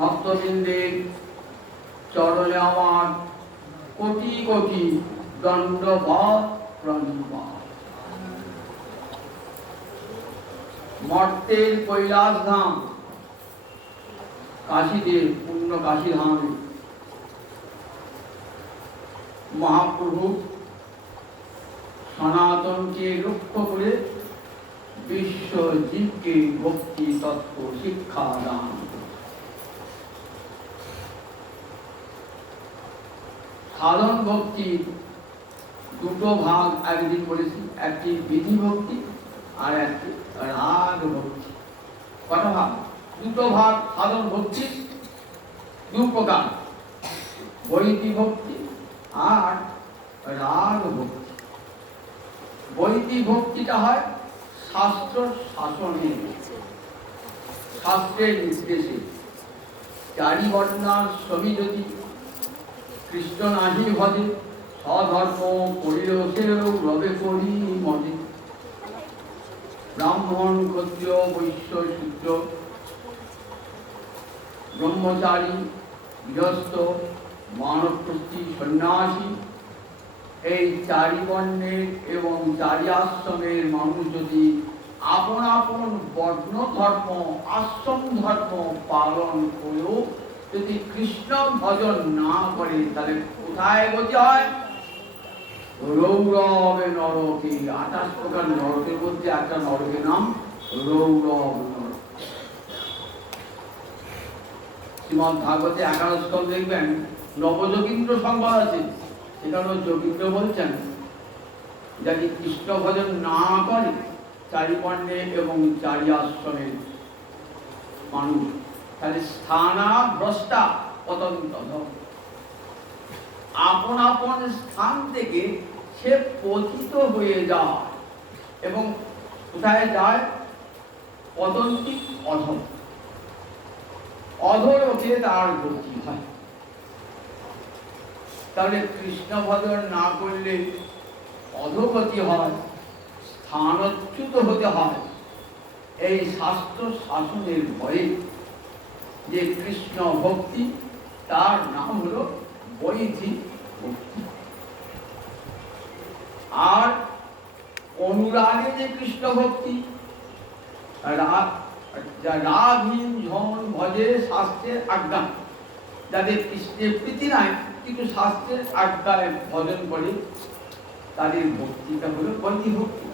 ভক্তবৃন্দের চরণে আমার কোটি কোটি দণ্ডবৎ প্রণিপাত। মর্তের কৈলাস ধাম কাশীতে, পূর্ণ কাশী ধামে মহাপ্রভু সনাতনকে লক্ষ্য করে বিশ্ব জীবকে ভক্তি তত্ত্ব শিক্ষা দান। সাধন ভক্তির দুটো ভাগ একদিন বলেছি, একটি বিধি ভক্তি আর একটি রাগ ভক্তি। কটা ভাগ? দুটো ভাগ সাধন ভক্তি, দু প্রকার, বৈদিক ভক্তি আর রাগ ভক্তি। বৈদিক ভক্তিটা হয় শাস্ত্র শাসনে, শাস্ত্রের নির্দেশে। চারি বর্ণার ছবি যদি কৃষ্ণ নাহি ভজে, স্বধর্ম করিল সেও রবে করি মজে। ব্রাহ্মণ ক্ষত্রিয় বৈশ্য শূদ্র, ব্রহ্মচারী গৃহস্থ বানপ্রস্থি সন্ন্যাসী, এই চারি বর্ণের এবং চারি আশ্রমের মানুষ যদি আপন আপন বর্ণ ধর্ম আশ্রম ধর্ম পালন করেও যদি কৃষ্ণ ভজন না করে, তাহলে কোথায় গতি হয়? রৌরবে নরকে। 28 প্রকার নরকের মধ্যে একটা নরকের নাম রৌরব নরক। শ্রীমদ ভাগবতে 11 স্কন্ধ দেখবেন নবযোগীন্দ্র সংবাদ আছে। সেখানে যোগীন্দ্র বলছেন, যাকে কৃষ্ণ ভজন না করে চারি বর্ণে এবং চারি আশ্রমের মানুষ, তাহলে স্থানা ভ্রষ্টা পতন্ত। আপন আপন স্থান থেকে সে পতিত হয়ে যায় এবং কোথায় যায়? পতন্তি অধম, অধোলোকে তার গতি হয়। তাহলে কৃষ্ণ ভজন না করলে অধোগতি হয়, স্থানচ্যুত হতে হয়। এই শাস্ত্র শাসনের ভয়ে যে কৃষ্ণ ভক্তি, তার নাম হলো বৈদিক ভক্তি। আর অনুরাগে যে কৃষ্ণ ভক্তি, রাগহীন জন ভজে শাস্ত্রের আজ্ঞা, যাদের কৃষ্ণের প্রীতি নাই কিন্তু শাস্ত্রের আজ্ঞায় ভজন করে, তাদের ভক্তিটা হলো বৈদিক ভক্তি।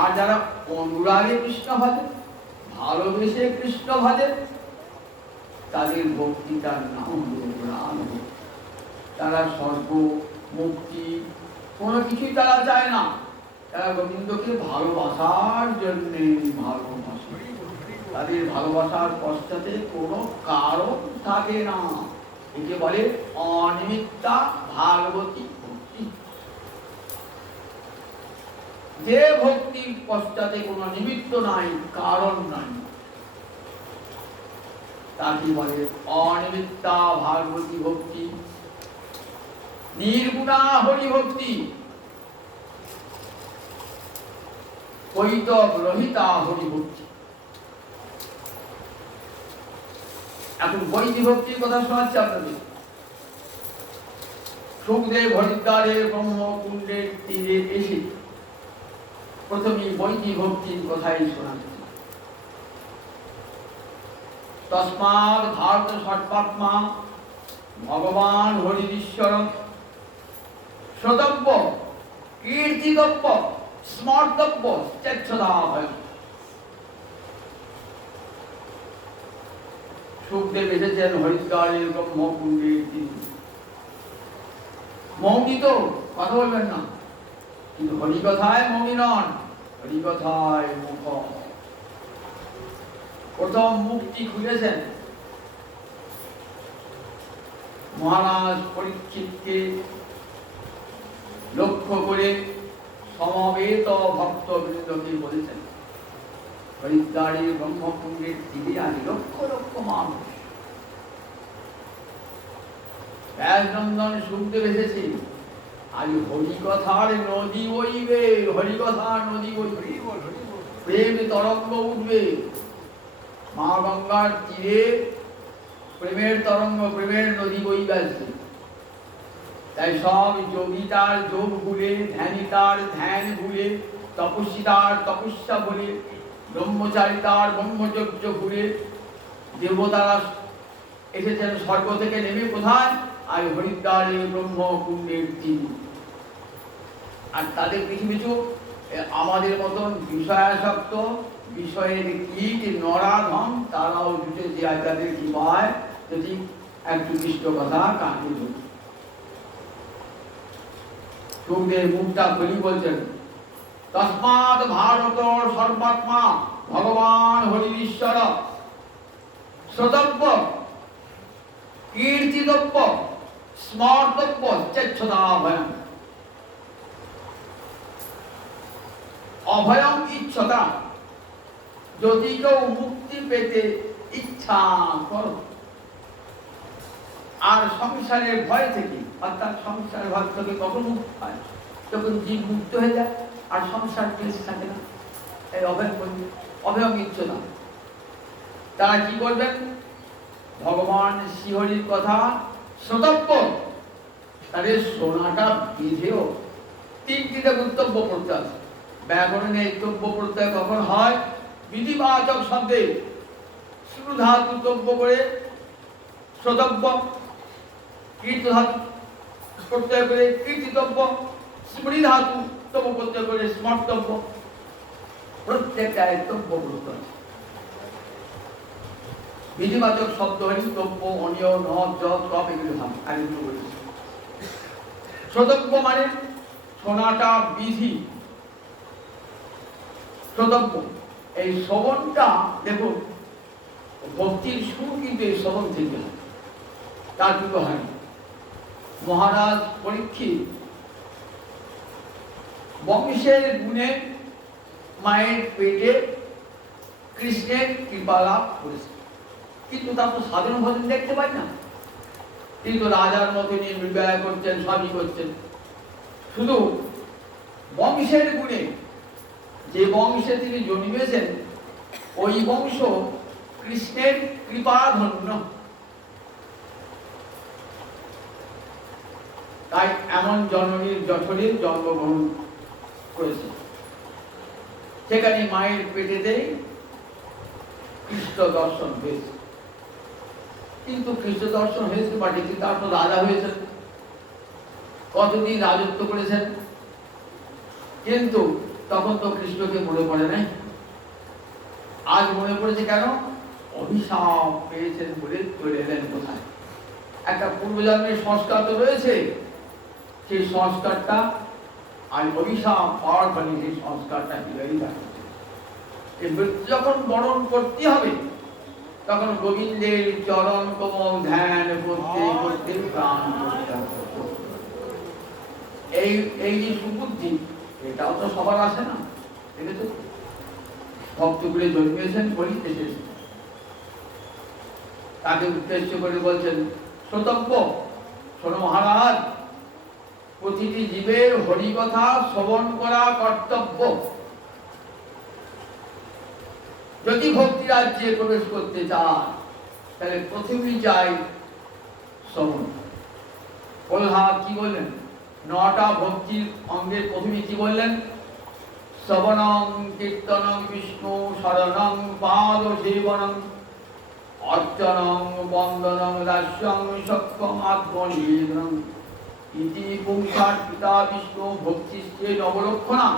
আর যারা অনুরাগে কৃষ্ণ ভজে, ভালোবেসে কৃষ্ণ ভজে, তাদের ভক্তিটার নাম হলো রাগ ভক্তি। তারা স্বর্গ মুক্তি কোনো কিছুই তারা চায় না, তারা গোবিন্দকে ভালোবাসার জন্য ভালোবাসে। তাদের ভালোবাসার পশ্চাতে কোনো কারণ থাকে না। একে বলে অনিমিত্তা ভাগবতী ভক্তি। যে ভক্তির পশ্চাতে কোনো নিমিত্ত নাই, কারণ নাই, তাকে বলে অনিমিত্তা ভাগবতী ভক্তি। নির্গুণা হরি ভক্তি, কৈতব রহিতা হরি ভক্তি। এখন বৈদিক ভক্তির কথা শোনাচ্ছি আপনাদের। সুখদেব হরিদ্বারের ব্রহ্মকুণ্ডের তীরে এসে প্রথমে বৈদিক ভক্তির কথাই শোনাচ্ছি। তস্মাৎ ভারত সর্বাত্মা ভগবান হরিশ্বর শ্রোতব্য কীর্তিতব্য স্মর্তব্য চেচ্ছদা ভয়। সুখদেব এসেছেন হরিদ্বারের ব্রহ্মকুণ্ডের তীরে। মৌনী তো কথা বলবেন না, কিন্তু হরিকথায় মৌনী নন, হরিকথায় মুখ। প্রথম মুক্তি খুলেছেন মহারাজ পরীক্ষিতকে লক্ষ্য করে সমবেত ভক্তবৃন্দকে বলেছেন, হরিদ্বারের ব্রহ্মকুণ্ডের তীরে আজ লক্ষ লক্ষ মানুষ। ব্যাসনন্দন সুখদেব এসেছে, আজ হরিকথার নদী বইবে, হরিকথার নদী বইবে, প্রেম তরঙ্গ উঠবে। মা গঙ্গার তীরে প্রেমের তরঙ্গ, প্রেমের নদী বইবে আসছে। তাই সব যোগী তার যোগ ভুলে, ধ্যানী তার ধ্যান ভুলে, তপস্বী তার তপস্যা ভুলে, ব্রহ্মচারী তার ব্রহ্মচর্য ভুলে, দেবতারা এসেছেন স্বর্গ থেকে নেমে কোথায়? আর হরিদ্বারে ব্রহ্মকুণ্ডের তীরে। আর তাদের পিছু পিছু আমাদের মতন বিষয়াসক্ত, বিষয়ের কীট নরাধম তারাও জুটে যে তাদের কি পায়, যদি একটু কৃষ্ণ কথা কানে ধরে। সুখদেব মুখটা খুলি বলছেন, তস্মাৎ ভারত সর্বাত্মা ভগবান হরি ঈশ্বর শ্রোতব্য কীর্তিতব্য স্মর্তব্য চেচ্ছদাভয়ম। অভয়ম ইচ্ছতা, যদি কেউ মুক্তি পেতে ইচ্ছা করো আর সংসারের ভয় থেকে, অর্থাৎ সংসার ভয় থেকে কখন মুক্ত হয়? যখন জীব মুক্ত হয়ে যায় আর সংসার ক্লেশ থাকে না। এই অভয়ম ইচ্ছতা, তারা কি করবেন? ভগবান শ্রীহরির কথা শ্রোতব্য, তাদের শোনাটা বিধেয়। তিনটিতে গুরুত্বব্য পড়তে আছে। ব্যাকরণে তব্য প্রত্যয় কখন হয়? বিধিবাচক শব্দে শুরু ধাতু তব্য করে শ্রোতব্য, কীর্ত ধাতু প্রত্যয় করে কীর্তিতব্য, স্মৃতি ধাতু তব্য প্রত্যয় করে স্মর্তব্য। প্রত্যেকটা তব্য প্রত্যয়। বিধিবাচক শব্দ হল তব্য, অনিয়, ন, য, তপ, এগুলো হয়। আগে দুটো বলেছি। শ্রোতব্য মানে শোনাটা বিধি, শ্রোতব্য। এই শ্রবণটা দেখুন, ভক্তির শুরু কিন্তু এই শ্রবণ থেকে হয়, তার দুটো হয়। মহারাজ পরীক্ষিত বংশের গুণে মায়ের পেটে কৃষ্ণের কৃপা লাভ করেছে, কিন্তু তার তো সাধারণ ভজন দেখতে পাই না। কিন্তু রাজার মতো নিয়ে বিবাহ করছেন, সবই করছেন। শুধু বংশের গুণে, যে বংশে তিনি জন্মেছেন ওই বংশ কৃষ্ণের কৃপাধন্য, তাই এমন জননীর জঠরে জন্মগ্রহণ করেছে। সেখানে মায়ের পেটেতেই কৃষ্ণ দর্শন হয়েছে। কিন্তু কৃষ্ণ দর্শন হয়েছে বটে, কিন্তু আপনি রাজা হয়েছেন, কতদিন রাজত্ব করেছেন, কিন্তু তখন তো কৃষ্ণকে মনে পড়ে নাই। আজ মনে পড়েছে কেন? অভিশাপ পেয়েছেন বলে চলে এলেন কোথায়? একটা পূর্বজন্মের সংস্কার তো রয়েছে, সেই সংস্কারটা আজ অভিশাপ পাওয়ার ফলে সেই সংস্কারটা বিদায়ী থাকে। এই মৃত্যু যখন বরণ করতে হবে, তখন গোবিন্দের চরণ কমল ধ্যান করতে করতে প্রাণ করতে হবে। এই যে সুবুদ্ধি, এটাও তো সবার আসে না। দেখেছো, ভক্তগুলি জন্মেছেন বলিতে এসেছেন। তাকে উদ্দেশ্য করে বলছেন, শ্রোতব্য, শোনো মহারাজ, প্রতিটি জীবের হরিকথা শ্রবণ করা কর্তব্য। যদি ভক্তি রাজ্যে প্রবেশ করতে চায়, তাহলে প্রথমেই চাই শ্রবণ। প্রহ্লাদ কি বললেন? 9টা ভক্তির অঙ্গের প্রথমে কি বললেন? শ্রবণং কীর্তনং বিষ্ণু শরণং পাদ সেবনং অর্চনং বন্দনং দাস্যং সক্ষম আত্মনিবেদনং ইতি পুংসার পিতা বিষ্ণু ভক্তিশ্চে নবলক্ষণা।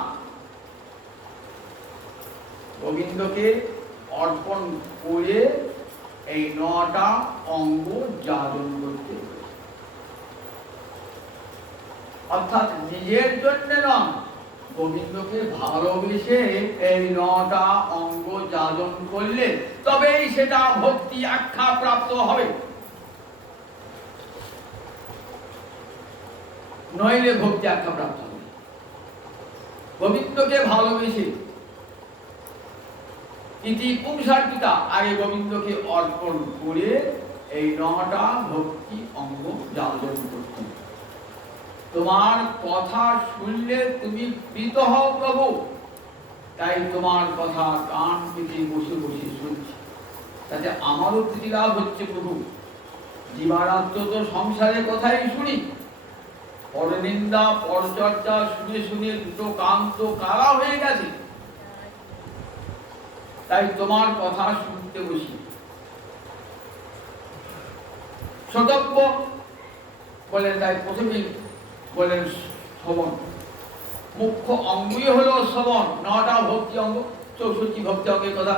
গোবিন্দকে অর্পণ করে এই 9টা অঙ্গ যাজন করতে, অর্থাৎ নিজের জন্য নয়, গোবিন্দকে ভালোবেসে এই 9টা অঙ্গ যাজন করলে তবেই সেটা ভক্তি আখ্যা প্রাপ্ত হবে, নইলে ভক্তি আখ্যা প্রাপ্ত হবে। গোবিন্দকে ভালোবেসে ইতি পুংসার পিতা, আগে গোবিন্দকে অর্পণ করে এই 9টা ভক্তি অঙ্গ যাজন করতে। তোমার কথা শুনলে তুমি প্রীত হও প্রভু, তাই তোমার কথা কান পেতে বসে বসে শুনছি, তাতে আমারও প্রীতি লাভ হচ্ছে প্রভু। জীবারাত্ম তো সংসারের কথাই শুনি, পরনিন্দা পরচর্চা শুনে শুনে দুটো কান তো কালা হয়ে গেছে। তাই তোমার কথা শুনতে বসি। সতর্ক বলেন, তাই প্রথমে বলেন শ্রবণ। মুখ্য অঙ্গই হলো শ্রবণ। 9টা ভক্তি অঙ্গ, 64 ভক্তি অঙ্গের কথা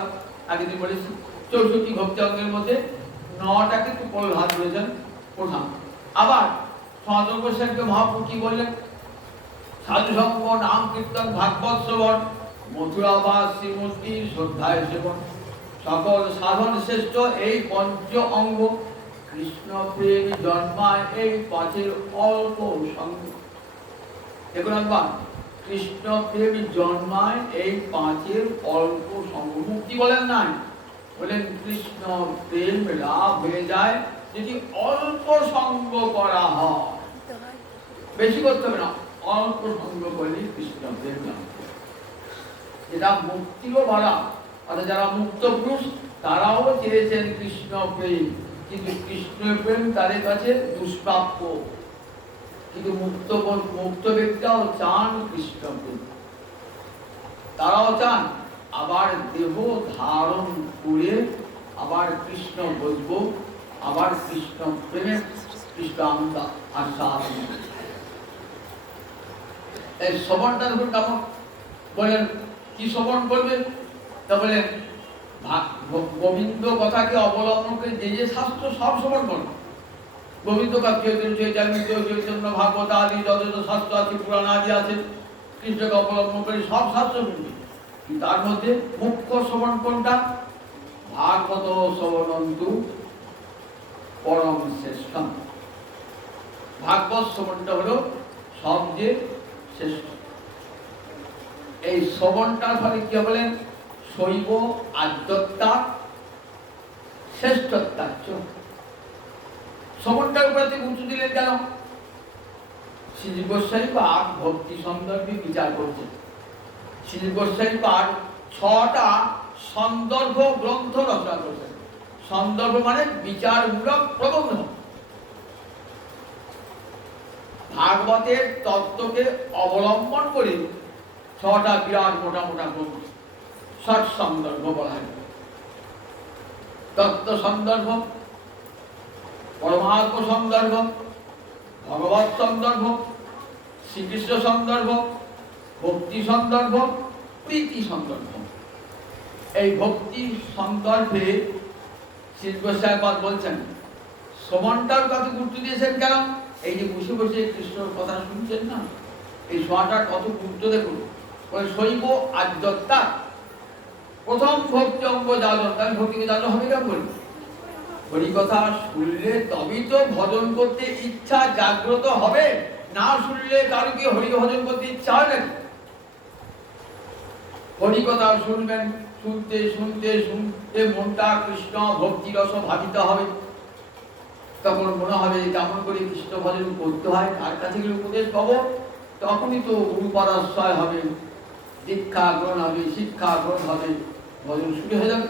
আগে দিন বলেছি। 64 ভক্তি অঙ্গের মধ্যে 9টা কিন্তু প্রধান রয়েছেন, প্রধান। আবার সনাতন গোস্বামীকে মহাপ্রভু কি বললেন? সাধু সঙ্গ, নাম কীর্তন, ভাগবত শ্রবণ, মথুরাবাস, শ্রীমূর্তি শ্রদ্ধায় সেবন, সকল সাধন শ্রেষ্ঠ এই পঞ্চ অঙ্গ। কৃষ্ণ প্রেম জন্মায় এই 5-এর অল্প সঙ্গ। দেখুন একবার, কৃষ্ণ প্রেম জন্মায় এই 5-এর অল্প সঙ্গ। মুক্তি বলেন নাই, বলেন কৃষ্ণ প্রেম লাভ হয়ে যায় যদি অল্প সঙ্গ করা হয়। বেশি করতে হবে না, অল্প সঙ্গ করলে কৃষ্ণ প্রেম লাভ। এটা মুক্তিও বলা, অর্থাৎ যারা মুক্ত পুরুষ তারাও চেয়েছেন কৃষ্ণ প্রেম, কিন্তু কৃষ্ণ প্রেম তাদের কাছে দুষ্প্রাপ্য। কিন্তু মুক্ত ব্যক্তিরাও চান কৃষ্ণ প্রেম, তারাও চান আবার দেহ ধারণ করে আবার কৃষ্ণ বুঝবো, আবার কৃষ্ণ প্রেমে কৃষ্ণ আশ্বাস। এই শ্রবণটা দেখুন কেমন, বলেন কি শ্রবণ করবেন? তা বলেন গোবিন্দ কথাকে অবলম্বন করে যে যে শাস্ত্র সব শ্রবণ করুন। গোবিন্দ চৈতন্য ভাগবত আদি যত যত শাস্ত্র আছে, পুরাণ আদি আছে, কৃষ্ণকে অবলম্বন করে সব শাস্ত্র শুনবে। তার মধ্যে মুখ্য শ্রবণ কোনটা? ভাগবত শ্রবণন্তু পরম শ্রেষ্ঠম। ভাগবত শ্রবণটা হলো সবচেয়ে শ্রেষ্ঠ। এই শ্রবণটার ফলে কি বলেন? শৈব আদ্যতা শ্রেষ্ঠত্বাচ্য। শ্রবণটার উপরে গুরুত্ব দিলেন কেন? শ্রী গোস্বামী পাদ ভক্তি সন্দর্ভে বিচার করছেন। শ্রী গোস্বামী পাদ 6টা সন্দর্ভ গ্রন্থ রচনা করেছেন। সন্দর্ভ মানে বিচারমূলক প্রবন্ধ। ভাগবতের তত্ত্বকে অবলম্বন করে 6টা বিরাট মোটা মোটা গ্রন্থ, ষট সন্দর্ভ বলা হয়। তত্ত্ব সন্দর্ভ, পরমাত্ম সন্দর্ভ, ভগবত সন্দর্ভ, শ্রীকৃষ্ণ সন্দর্ভ, ভক্তি সন্দর্ভ, প্রীতি সন্দর্ভ। এই ভক্তি সন্দর্ভে শ্রী গোস্বামী বলছেন শ্রবণটার কথা গুরুত্ব দিয়েছেন কেন? এই যে বসে বসে কৃষ্ণর কথা শুনছেন না, এই শোয়াটার কত গুরুত্ব দেখুন। শৈব আদ্যতা প্রথম ভক্তি অঙ্গ জাগরণ। তাহলে ভক্তিকে জাগরণ হবে কেমন বলি? হরি কথা শুনলে তবেই তো ভজন করতে ইচ্ছা জাগ্রত হবে। না শুনলে কারো কি হরি ভজন করতে ইচ্ছা হয় নাকি? হরি কথা শুনবেন, শুনতে শুনতে শুনতে মনটা কৃষ্ণ ভক্তি রস ভাবিত হবে। তখন মনে হবে কেমন করে কৃষ্ণ ভজন করতে হয়, কার কাছে গেলে উপদেশ পাবো। তখনই তো গুরুপরাশ্রয় হবে, দীক্ষা গ্রহণ হবে, শিক্ষা গ্রহণ হবে, ভজন শুরু হয়ে যাবে।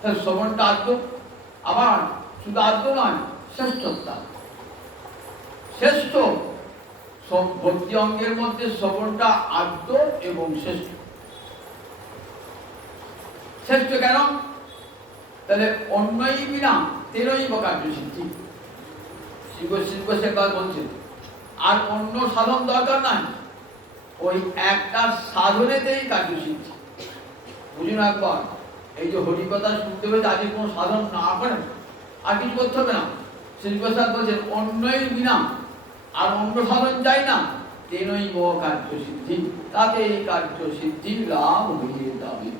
তাহলে শ্রবণটা আদ্য, আবার শুধু আদ্য নয়, শ্রেষ্ঠতা শ্রেষ্ঠ। ভক্তি অঙ্গের মধ্যে শ্রবণটা আদ্য এবং শ্রেষ্ঠ। শ্রেষ্ঠ কেন? তাহলে অন্যই বিনা তেরোই কার্য সিদ্ধি। বলছেন আর অন্য সাধন দরকার নাই, ওই একটা সাধনেতেই কার্য সিদ্ধি। বুঝুন একবার, এই যে হরিকথা শুনতে হবে তাদের কোনো সাধন না করেন আর কিছু করতে হবে না। শ্রীপ্রসাদ বলছেন অন্যই বিনা, আর অন্য সাধন চাই না, তেনই কার্য সিদ্ধি, তাতে এই কার্য সিদ্ধি লাভ হয়ে যাবে।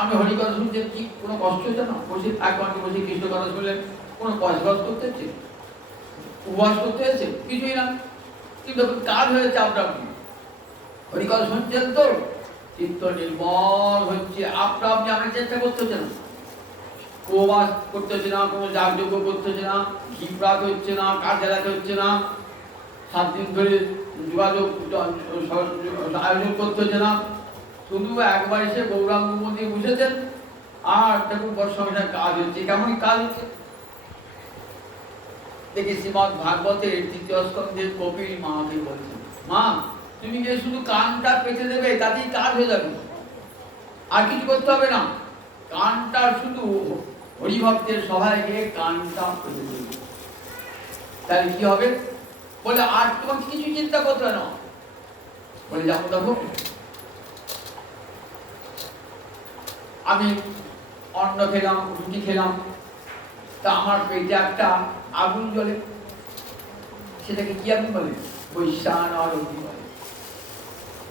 আমি হরিকথা শুনছেন, কি কোনো কষ্ট হচ্ছে না? বসে এক ঘন্টা বসে কৃষ্ণ কথা শুনলেন, কোনো পয়সা খরচ করতে হচ্ছে, উপবাস করতে হচ্ছে, কিছুই না, কিন্তু কাজ হয়েছে আপনার হরিকথা শুনছেন তো চিত্ত নির্মল হচ্ছে আপনা আপনি। আমরা চেষ্টা করতে হচ্ছে না, উপবাস করতে হচ্ছে না, কোনো যাগযজ্ঞ করতে হচ্ছে না, ঘি প্রাত হচ্ছে না, কাজ জ্বালাতে হচ্ছে না, 7 দিন ধরে যোগাযোগ আয়োজন করতে হচ্ছে না। শুধু একবার এসে গৌরাঙ্গ মন্দিরে বসেছেন আর দেখুন সংসার কাজ হচ্ছে। কেমন কাজ হচ্ছে? দেখি শ্রীমদ ভাগবতের 3য় স্কন্ধে কপিল মাকে বলছেন, মা তুমি যে শুধু কানটা পেতে দেবে তাতেই কাজ হয়ে যাবে, আর কিছু করতে হবে না। কানটা শুধু হরিভক্তের সভায় গিয়ে কানটা পেতে দেবে, তাহলে কি হবে? বলে আর তোমার কিছু চিন্তা করতে হবে না। বলে যেমন দেখো, আমি অন্ন খেলাম, রুটি খেলাম, তা আমার পেটে একটা আগুন জ্বলে, সেটাকে কি আগুন বলে? বৈশ্বানর অগ্নি বলে।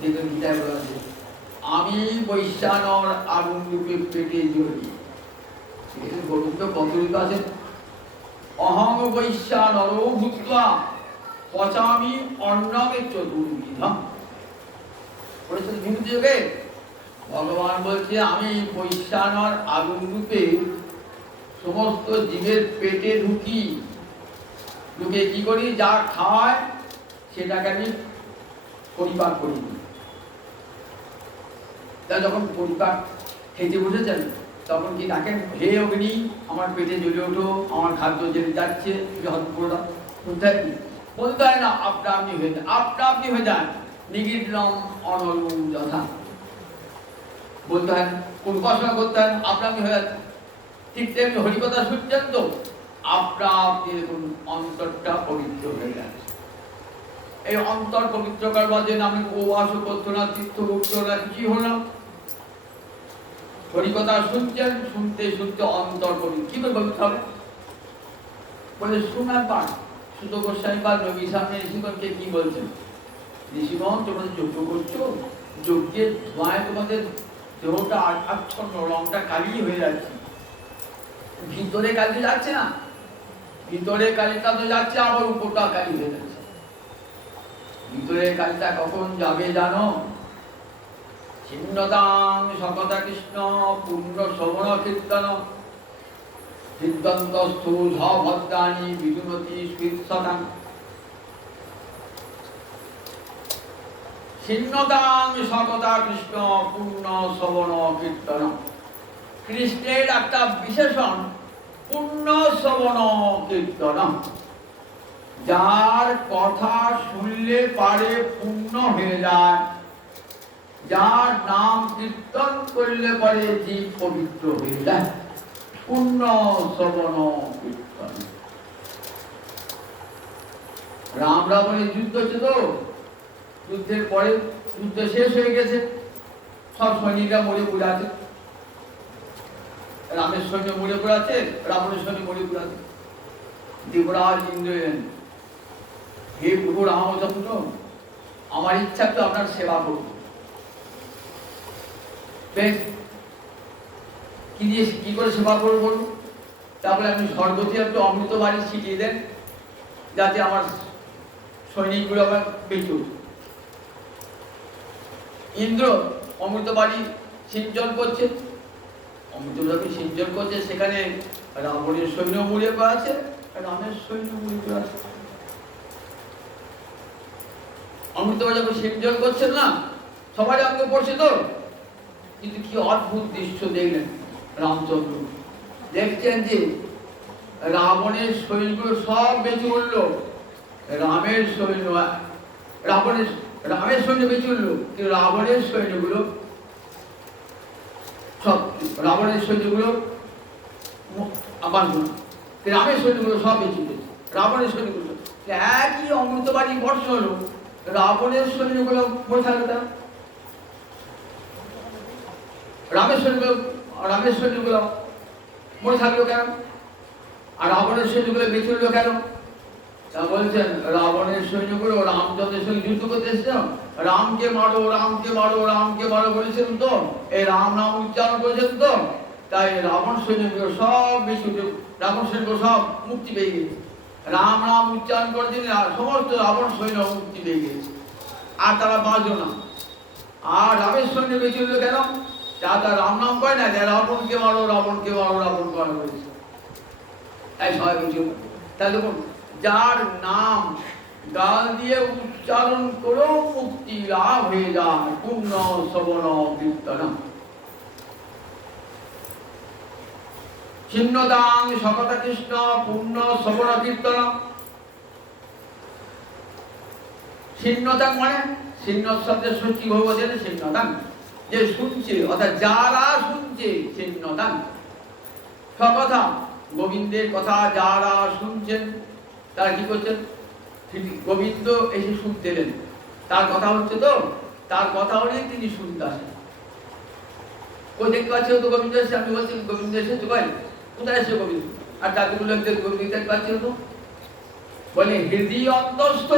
দেখুন গীতায় বলা আছে, আমি বৈশ্বানর আগুন রূপে পেটে জ্বলি। গোবিন্দ পঞ্চলিত আছে, অহং বৈশ্বানর ভূত্বা পচামি অন্নমে চতুর্বিধম। বলেছেন বিভূতি যোগে ভগবান বলছে, আমি বৈশ্বানর আগুন রূপে সমস্ত জীবের পেটে ঢুকি, ঢুকে কি করি? যা খায় সেটাকে আমি পরিপাক করি। তা যখন পরিপাক খেতে বসেছেন তখন কি ডাকেন, হে অগ্নি আমার পেটে জ্বলে ওঠো, আমার খাদ্য জেলে যাচ্ছে, বলতে হয় না, আপনা আপনি হয়ে যান, আপনা আপনি হয়ে যান। নিগিড্রম অনলুম যথা, বলতে হয় কোন উপাসনা করতে হয়, আপনা আপনি হয়ে যাচ্ছে। ঠিক তেমনি হরিকথা শুনছেন তো, আপনা আপনি দেখুন অন্তরটা পবিত্র হয়ে যাচ্ছে। এই অন্তর পবিত্র করবার জন্য আমি উপবাসও করতো না, তীর্থ করতো না, কি হলাম? হরিকথা শুনছেন, শুনতে শুনতে অন্তর পবিত্র। কি করে পবিত্র হবে? বলে শোনার পাঠ। সুত গোস্বামী বা নবী সামনে ঋষিগণকে কি বলছেন? ঋষিগণ, তোমরা যজ্ঞ করছো, যজ্ঞের ধোঁয়ায় তোমাদের দেহটা আচ্ছন্ন, রংটা কালি হয়ে যাচ্ছে, ভিতরে কালি যাচ্ছে না, ভিতরে কালিটা তো যাচ্ছে, আবার উপরটা কালি হয়ে যাচ্ছে। ভিতরে কালিটা কখন যাবে জানো? ছিন্নতাং সকতা কৃষ্ণ পূর্ণ শ্রবণ কীর্তন সিদ্ধান্তস্থু ভদ্রাণী বিদুনতি স্পৃশতাং। ছিন্নতাং সকতা কৃষ্ণ পূর্ণ শ্রবণ কীর্তন। কৃষ্ণের একটা বিশেষণ পূর্ণ শ্রবণ কীর্তন, যার কথা শুনলে পারে পূর্ণ হয়ে যায়, যার নাম কীর্তন করলে পারে জীব পবিত্র হয়ে যায়। পূর্ণ শ্রবণ কীর্তন। রাম রাবণের যুদ্ধ হচ্ছে তো, যুদ্ধের পরে যুদ্ধ শেষ হয়ে গেছে, সব সৈনিকরা মরে পড়ে আছে, রামের সৈন্য মরে পড়ে আছে, রাবণের সৈন্য মরে পড়ে আছে। দেবরাজ ইন্দ্র এলেন, হে প্রভু রামচন্দ্র, আমার ইচ্ছা তো আপনার সেবা করব। বেশ, কি দিয়ে কি করে সেবা করবো বলুন? তারপরে আপনি স্বর্গতে একটু অমৃত বাড়ি ছিটিয়ে দেন, যাতে আমার সৈনিকগুলো আবার বেঁচে ওঠে। ইন্দ্র অমৃত বাড়ি সিঞ্চন করছে, অমৃত বাড়ি সিঞ্চন করছে, সেখানে রাবণের সৈন্য মরে পড়ে আছে, রামের সৈন্য মরে পড়ে আছে। অমৃত বাড়ি যখন সিঞ্চন করছেন না, সবাই আমাকে পড়ছে তো, কিন্তু কি অদ্ভুত দৃশ্য দেখলেন রামচন্দ্র। দেখছেন যে রাবণের সৈন্যগুলো সব বেঁচে উঠল, রামের সৈন্য রামের সৈন্য বেঁচে উঠল, কিন্তু রাবণের সৈন্যগুলো সব, রাবণের সৈন্যগুলো রামের সৈন্যগুলো সব বেঁচে উঠেছে। রাবণের সৈন্যগুলো একই অমৃতবাড়ি বর্ষ হলো, রাবণের সৈন্যগুলো মরে থাকলো, রামের সৈন্যগুলো মরে থাকলো কেন? আর রাবণের সৈন্যগুলো বেঁচে উঠলো কেন? তা বলছেন, রাবণের সৈন্যগুলো রামচন্দ্রের সঙ্গে যুদ্ধ করতে এসেছিল, রামকে মারো, রামকে মারো, রামকে মারো বলেছেন তো, এই রাম নাম উচ্চারণ করেছেন তো, তাই রাবণ সৈন্যগুলো সব বেঁচে উঠে, রাবণ সৈন্যগুলো সব মুক্তি পেয়ে গেছে। রাম নাম উচ্চারণ করে দিলে সমস্ত রাবণ সৈন্য মুক্তি পেয়ে গেছে, আর তারা বাঁচল না। আর রামের সৈন্য বেঁচে উঠলো কেন? যারা রাম নাম করে না, রাবণকে মারো, রাবণকে মারো, রাবণ করা হয়েছে, তাই সবাই বেঁচে উঠল। তাহলে দেখুন, যার নাম গাল দিয়ে উচ্চারণ করেও মুক্তি লাভ হয়ে যায়, পূর্ণ শ্রবণ কীর্তন। ছিন্নতাং সকতা কৃষ্ণ পূর্ণ শ্রবণ কীর্তন। শীর্ণতাং মানে শীর্ণ শব্দের সত্যি ভগবতের শীর্ণতাং, যে শুনছে অর্থাৎ যারা শুনছে শীর্ণতাং। কথা গোবিন্দের কথা যারা শুনছেন তারা কি করছেন? গোবিন্দ এসে শুনতে এলেন, তার কথা হচ্ছে তো, তার কথা হলেই তিনি শুনতে আসেন। কোথায় দেখতে পাচ্ছি তো গোবিন্দ এসে? আমি বলছি গোবিন্দ এসেছে, কোথায় এসে গোবিন্দ? আর তাদের লোকদের গোবিন্দ দেখতে পাচ্ছি তো, বলে হৃদয় অন্তস্থ।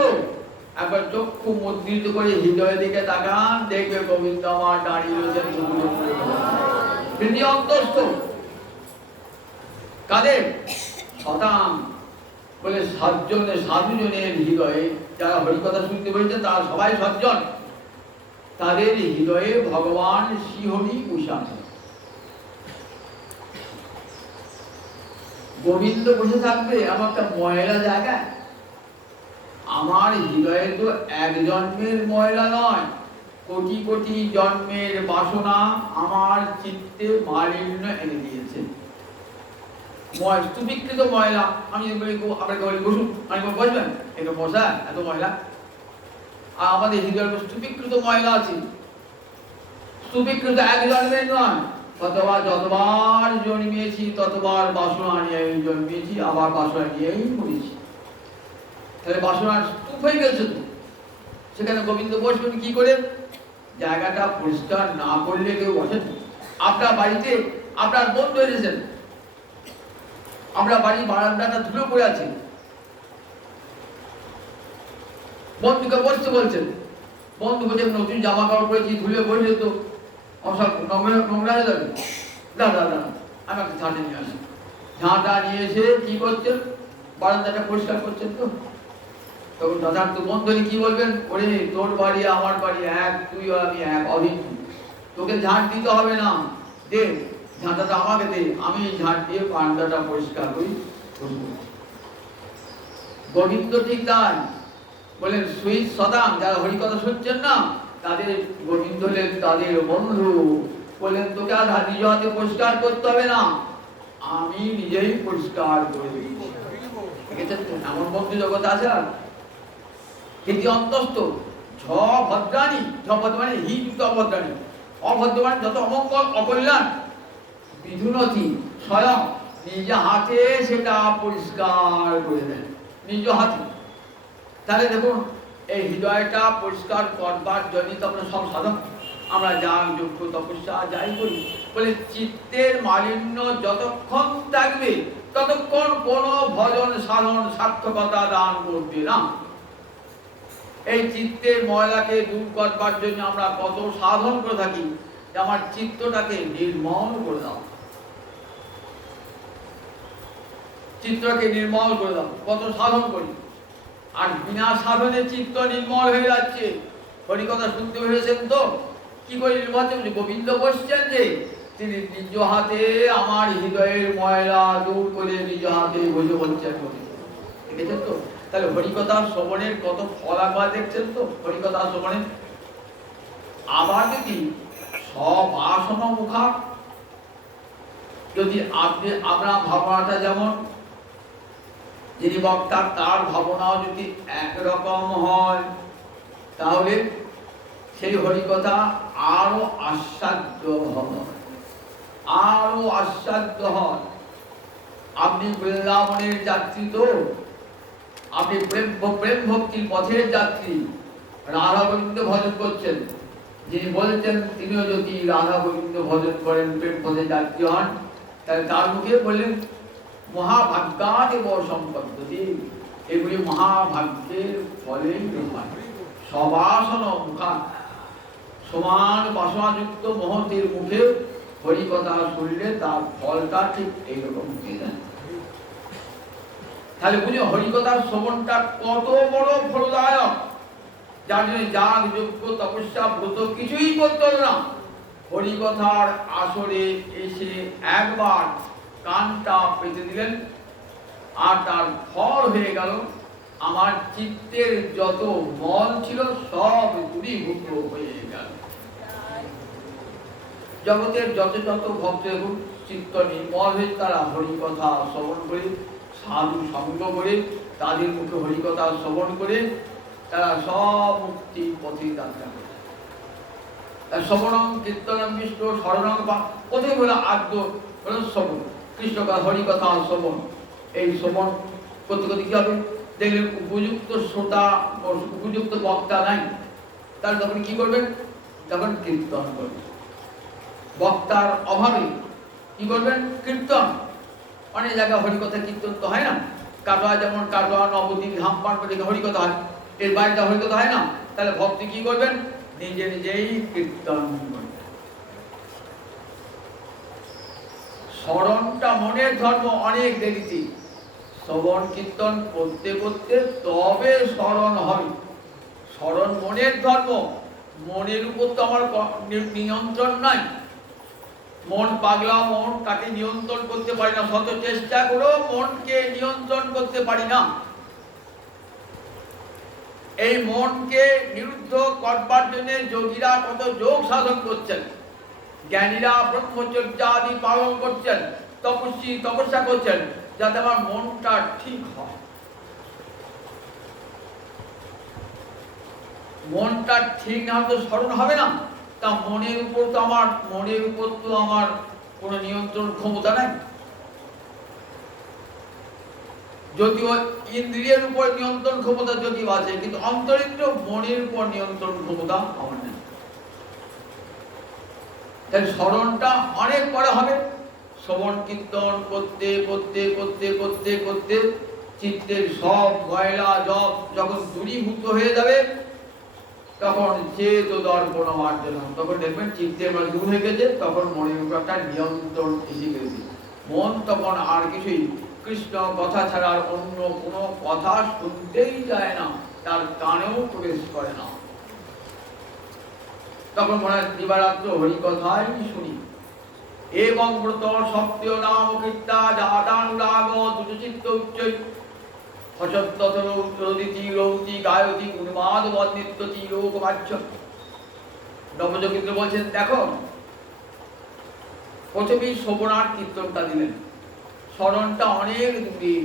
একবার চক্ষু মুদ্রিত করে হৃদয়ের দিকে তাকান, দেখবে গোবিন্দ আমার দাঁড়িয়ে রয়েছেন হৃদয় অন্তস্থ। কাদের? শতাং বলে সাধুজনের হৃদয়ে, যারা হরিকথা শুনতে বলেছেন তারা সবাই সজ্জন, তাদের হৃদয়ে ভগবান শ্রীহরি বসে আছেন। গোবিন্দ বসে থাকবে এমন একটা ময়লা জায়গায়? আমার হৃদয়ে তো এক জন্মের ময়লা নয়, কোটি কোটি জন্মের বাসনা আমার চিত্তে মালিন্য এনে দিয়েছে। স্তূপীকৃত ময়লা, আমি বলি আপনাকে বলি বসুন, আমি বসবেন, এটা বসা এত ময়লা? আর আমাদের হৃদয়ের স্তূপীকৃত ময়লা আছে। স্তূপীকৃত এক জন্মের নয়, যতবার জন্মিয়েছি ততবার বাসনা নিয়ে জন্মিয়েছি, আবার বাসনা নিয়েই মরেছি। তাহলে বাসনার স্তূপ হয়ে গেছে তো, সেখানে গোবিন্দ বসবেন কি করে? জায়গাটা পরিষ্কার না করলে কেউ বসেন? আপনার বাড়িতে আপনার বন্ধু এসেছেন, আমরা বাড়ির বারান্দাটা ধুলো পড়ে আছে, বন্ধুকে বসতে বলছেন, বন্ধু বলছেন নতুন জামা কাপড় পরেছি, ধুলে বসে তো সব নোংরা হয়ে যাবে, দাদা আমি একটা ঝাঁটা নিয়ে আসি। ঝাঁটা নিয়ে এসে কি করছেন? বারান্দাটা পরিষ্কার করছেন তো। তখন যথার্থ বন্ধু কি বলবেন? ওরে তোর বাড়ি আমার বাড়ি এক, তুই আর আমি এক, অভিন্ন, তোকে ঝাঁট দিতে হবে না, দে ঝাঁটাটা আমাকে দে, আমি ঝাঁট দিয়ে বারান্দাটা পরিষ্কার করি। গোবিন্দ ঠিক তাই বলেন, সুইট শতাং, যারা হরিকথা শুনছেন না তাদের গোবিন্দ হলেন তাদের বন্ধু। বলেন তোকে আর নিজ হাতে পরিষ্কার করতে হবে না, আমি নিজেই পরিষ্কার করে দিই। এমন বন্ধু জগৎ আছে? আর কিন্তু অন্তস্থ ঝ ভদ্রাণী, ঝ ভদ্র মানে হি যুক্ত অভদ্রাণী, অভদ্র মানে যত অমঙ্গল অকল্যাণ, বিধুনতি স্বয়ং নিজ হাতে সেটা পরিষ্কার করে দেন, নিজ হাতে। তাহলে দেখুন এই হৃদয়টা পরিষ্কার করবার জন্যই তো আমরা সব সাধন, আমরা যাগ যজ্ঞ তপস্যা যাই করি। বলে চিত্তের মালিন্য যতক্ষণ থাকবে ততক্ষণ কোন ভজন সাধন সার্থকতা দান করবে না। এই চিত্তের ময়লাকে দূর করবার জন্য আমরা কত সাধন করে থাকি, যে আমার চিত্তটাকে নির্মল করে দাও, চিত্তকে নির্মল করে দাও, কত সাধন করি। আর বিনা সাধনে চিত্ত নির্মল হয়ে যাচ্ছে। হরিকথা শুনতে পেরেছেন তো, কি করে নির্মল? গোবিন্দ বসছেন যে তিনি নিজ হাতে আমার হৃদয়ের ময়লা দূর করে নিজ হাতে বসে বলছেন, দেখেছেন তো? তাহলে হরিকথা শ্রবণের কত ফলাফল দেখছেন তো হরিকথা শ্রবণে। আবার যদি সব আসন মুখা, যদি আপনার ভাবনাটা যেমন, যিনি বক্তা তার ভাবনাও যদি একরকম হয়, তাহলে সেই হরিকথা আরো আস্বাদ্য হয়, আরো আস্বাদ্য হয়। আপনি বৃন্দাবনের যাত্রী তো, আপনি প্রেম ভক্তির পথের যাত্রী, রাধা গোবিন্দ ভজন করছেন, যিনি বলছেন তিনিও যদি রাধা গোবিন্দ ভজন করেন, প্রেম পথে যাত্রী হন, তাহলে তার মুখে বললেন মহাভাগ্যাদেব সম্পদ্যতে, এগুলি মহাভাগ্যের ফলেই হয়। সবাসন মুখা, সমান বাসনাযুক্ত মহতের মুখে হরিকথা শুনলে তার ফলটা ঠিক এইরকম হয়ে যায়। তাহলে বুঝি হরিকথার শ্রবণটা কত বড় ফলদায়ক, যার জন্য যাগ যজ্ঞ তপস্যা ব্রত কিছুই করতে হলো না, হরিকথার আসরে এসে একবার কানটা পেতে দিলেন আর তার ফল হয়ে গেল আমার চিত্তের যত মল ছিল সব দূরীভূত হয়ে গেল। জগতের যত যত ভক্ত এবং চিত্ত নির্মল হয়ে তারা হরিকথা শ্রবণ করে, সাধু সঙ্গ করে, তাদের মুখে হরিকথা শ্রবণ করে তারা সব মুক্তি পথে যাত্রা করে। শ্রবণং কীর্তনং বিষ্ণু স্মরণং প্রথমে বলে আদ্য হল শ্রবণ, কৃষ্ণ কথা হরি কথা শ্রবণ। এই শ্রবণ করতে করতে কি হবে, দেখলেন উপযুক্ত শ্রোতা উপযুক্ত বক্তা নাই, তাহলে তখন কি করবেন, তখন কীর্তন করবেন। বক্তার অভাবে কি করবেন, কীর্তন। অনেক জায়গায় হরিকথা কীর্তন তো হয় না, কাটোয়া যেমন কাটোয়া নবদ্বীপ ধামপান করে হরিকথা হয়, এর বাইরে হরিকথা হয় না। তাহলে ভক্তি কি করবেন, নিজে নিজেই কীর্তন করবেন। স্মরণটা মনের ধর্ম, অনেক দেরিতে শ্রবণ কীর্তন করতে করতে তবে স্মরণ হবে। স্মরণ মনের ধর্ম, মনের উপর তো আমার নিয়ন্ত্রণ নাই। মন পাগলা, মন তাকে নিয়ন্ত্রণ করতে পারি না, শত চেষ্টা করেও মনকে নিয়ন্ত্রণ করতে পারি না। এই মনকে নিরুদ্ধ করবার জন্য যোগীরা কত যোগ সাধন করছেন, জ্ঞানীরা ব্রহ্মচর্য আদি পালন করছেন, তপস্যা করছেন, যাতে আমার মনটা ঠিক হয়। মনটা ঠিক না হলে তো স্মরণ হবে না। তা মনের উপর তো আমার কোনো নিয়ন্ত্রণ ক্ষমতা নাই। যদিও ইন্দ্রিয়ের উপর নিয়ন্ত্রণ ক্ষমতা যদিও আছে, কিন্তু অন্তরিন্দ্র মনের উপর নিয়ন্ত্রণ ক্ষমতা আমার নেই। তাই স্মরণটা অনেক পরে হবে। শ্রবণ কীর্তন করতে করতে করতে করতে করতে চিত্তের সব ময়লা জব যখন দূরীভূত হয়ে যাবে, তখন চেত দর্পণ মার্জন, তখন দেখবেন চিত্তের মধ্যে দূর হয়ে গেছে, তখন মনের উপর একটা নিয়ন্ত্রণ এসে গেছে। মন তখন আর কিছুই কৃষ্ণ কথা ছাড়া আর অন্য কোনো কথা শুনতেই যায় না, তার কানেও প্রবেশ করে না। তখন মনে হয় দিবারাত্র হরি কথাই শুনি। এবং ব্রত সত্য নাম কীর্তা জাতানুরাগ দুচিত্ত উচ্চৈ হচত্তরৌতি রৌতি গায়তি উন্মাদ বন্নিত্যতি লোকবাচ্য। নবযোগীন্দ্র বলছেন, দেখো প্রথমে শ্রবণার কীর্তনটা দিলেন, স্মরণটা অনেক দূরে,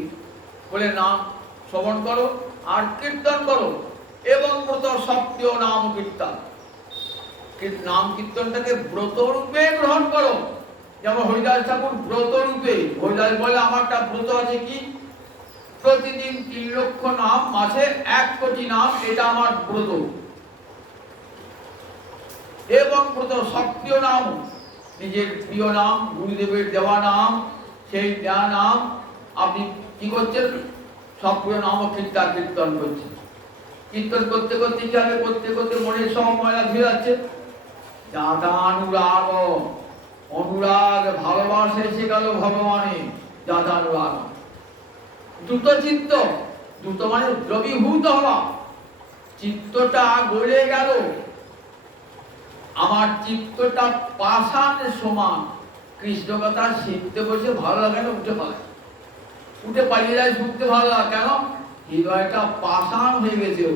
বলে নাম শ্রবণ করো আর কীর্তন করো। এবং ব্রত সত্য নাম কীর্তন, নাম কীর্তনটাকে ব্রত রূপে গ্রহণ করো। যেমন হরিদাস ঠাকুর ব্রত রূপে, হরিদাস বলে আমারটা ব্রত আছে কি, প্রতিদিন 3 লক্ষ নাম, মাসে 1 কোটি নাম, এটা আমার ব্রত। এবং ব্রত সক্রিয় নাম, নিজের প্রিয় নাম, গুরুদেবের দেওয়া নাম, সেই দেওয়া নাম আপনি কি করছেন, সক্রিয় নাম ও কীর্তন করছেন। কীর্তন করতে করতে কি হবে, করতে করতে মনের সব ময়লা ধুয়ে যাচ্ছে। জাতানুরাগ, অনুরাগ ভালোবাসা এসে গেল ভগবানে। জাতানুরাগ দ্রুত চিত্ত, দ্রুত মানে দ্রবীভূত হওয়া, চিত্তটা গলে গেল। আমার চিত্তটা পাষাণের সমান। কৃষ্ণ কথা শিখতে বসে ভালো লাগে না, উঠে পালিয়ে যায়, শুনতে ভালো লাগে। কেন, হৃদয়টা পাষাণ হয়ে গেছে,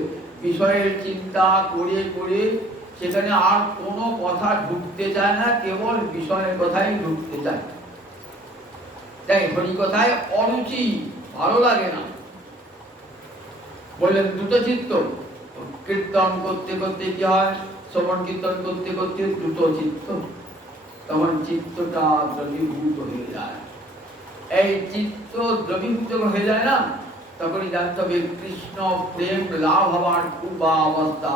বিষয়ের চিন্তা করে করে সেখানে আর কোনো কথা ঢুকতে চায় না, কেবল বিষয়ের কথাই ঢুকতে চায়। তাই হরি কথায় অরুচি, ভালো লাগে না। বললেন দ্রুত চিত্ত, কীর্তন করতে করতে কি হয়, শ্রবণ কীর্তন করতে করতে দ্রুত চিত্ত, তখন চিত্তটা দ্রবীভূত হয়ে যায়। এই চিত্ত দ্রবীভূত হয়ে যায় না, তখনই জানতে হবে কৃষ্ণ প্রেম লাভ হওয়ার পূর্বাবস্থা।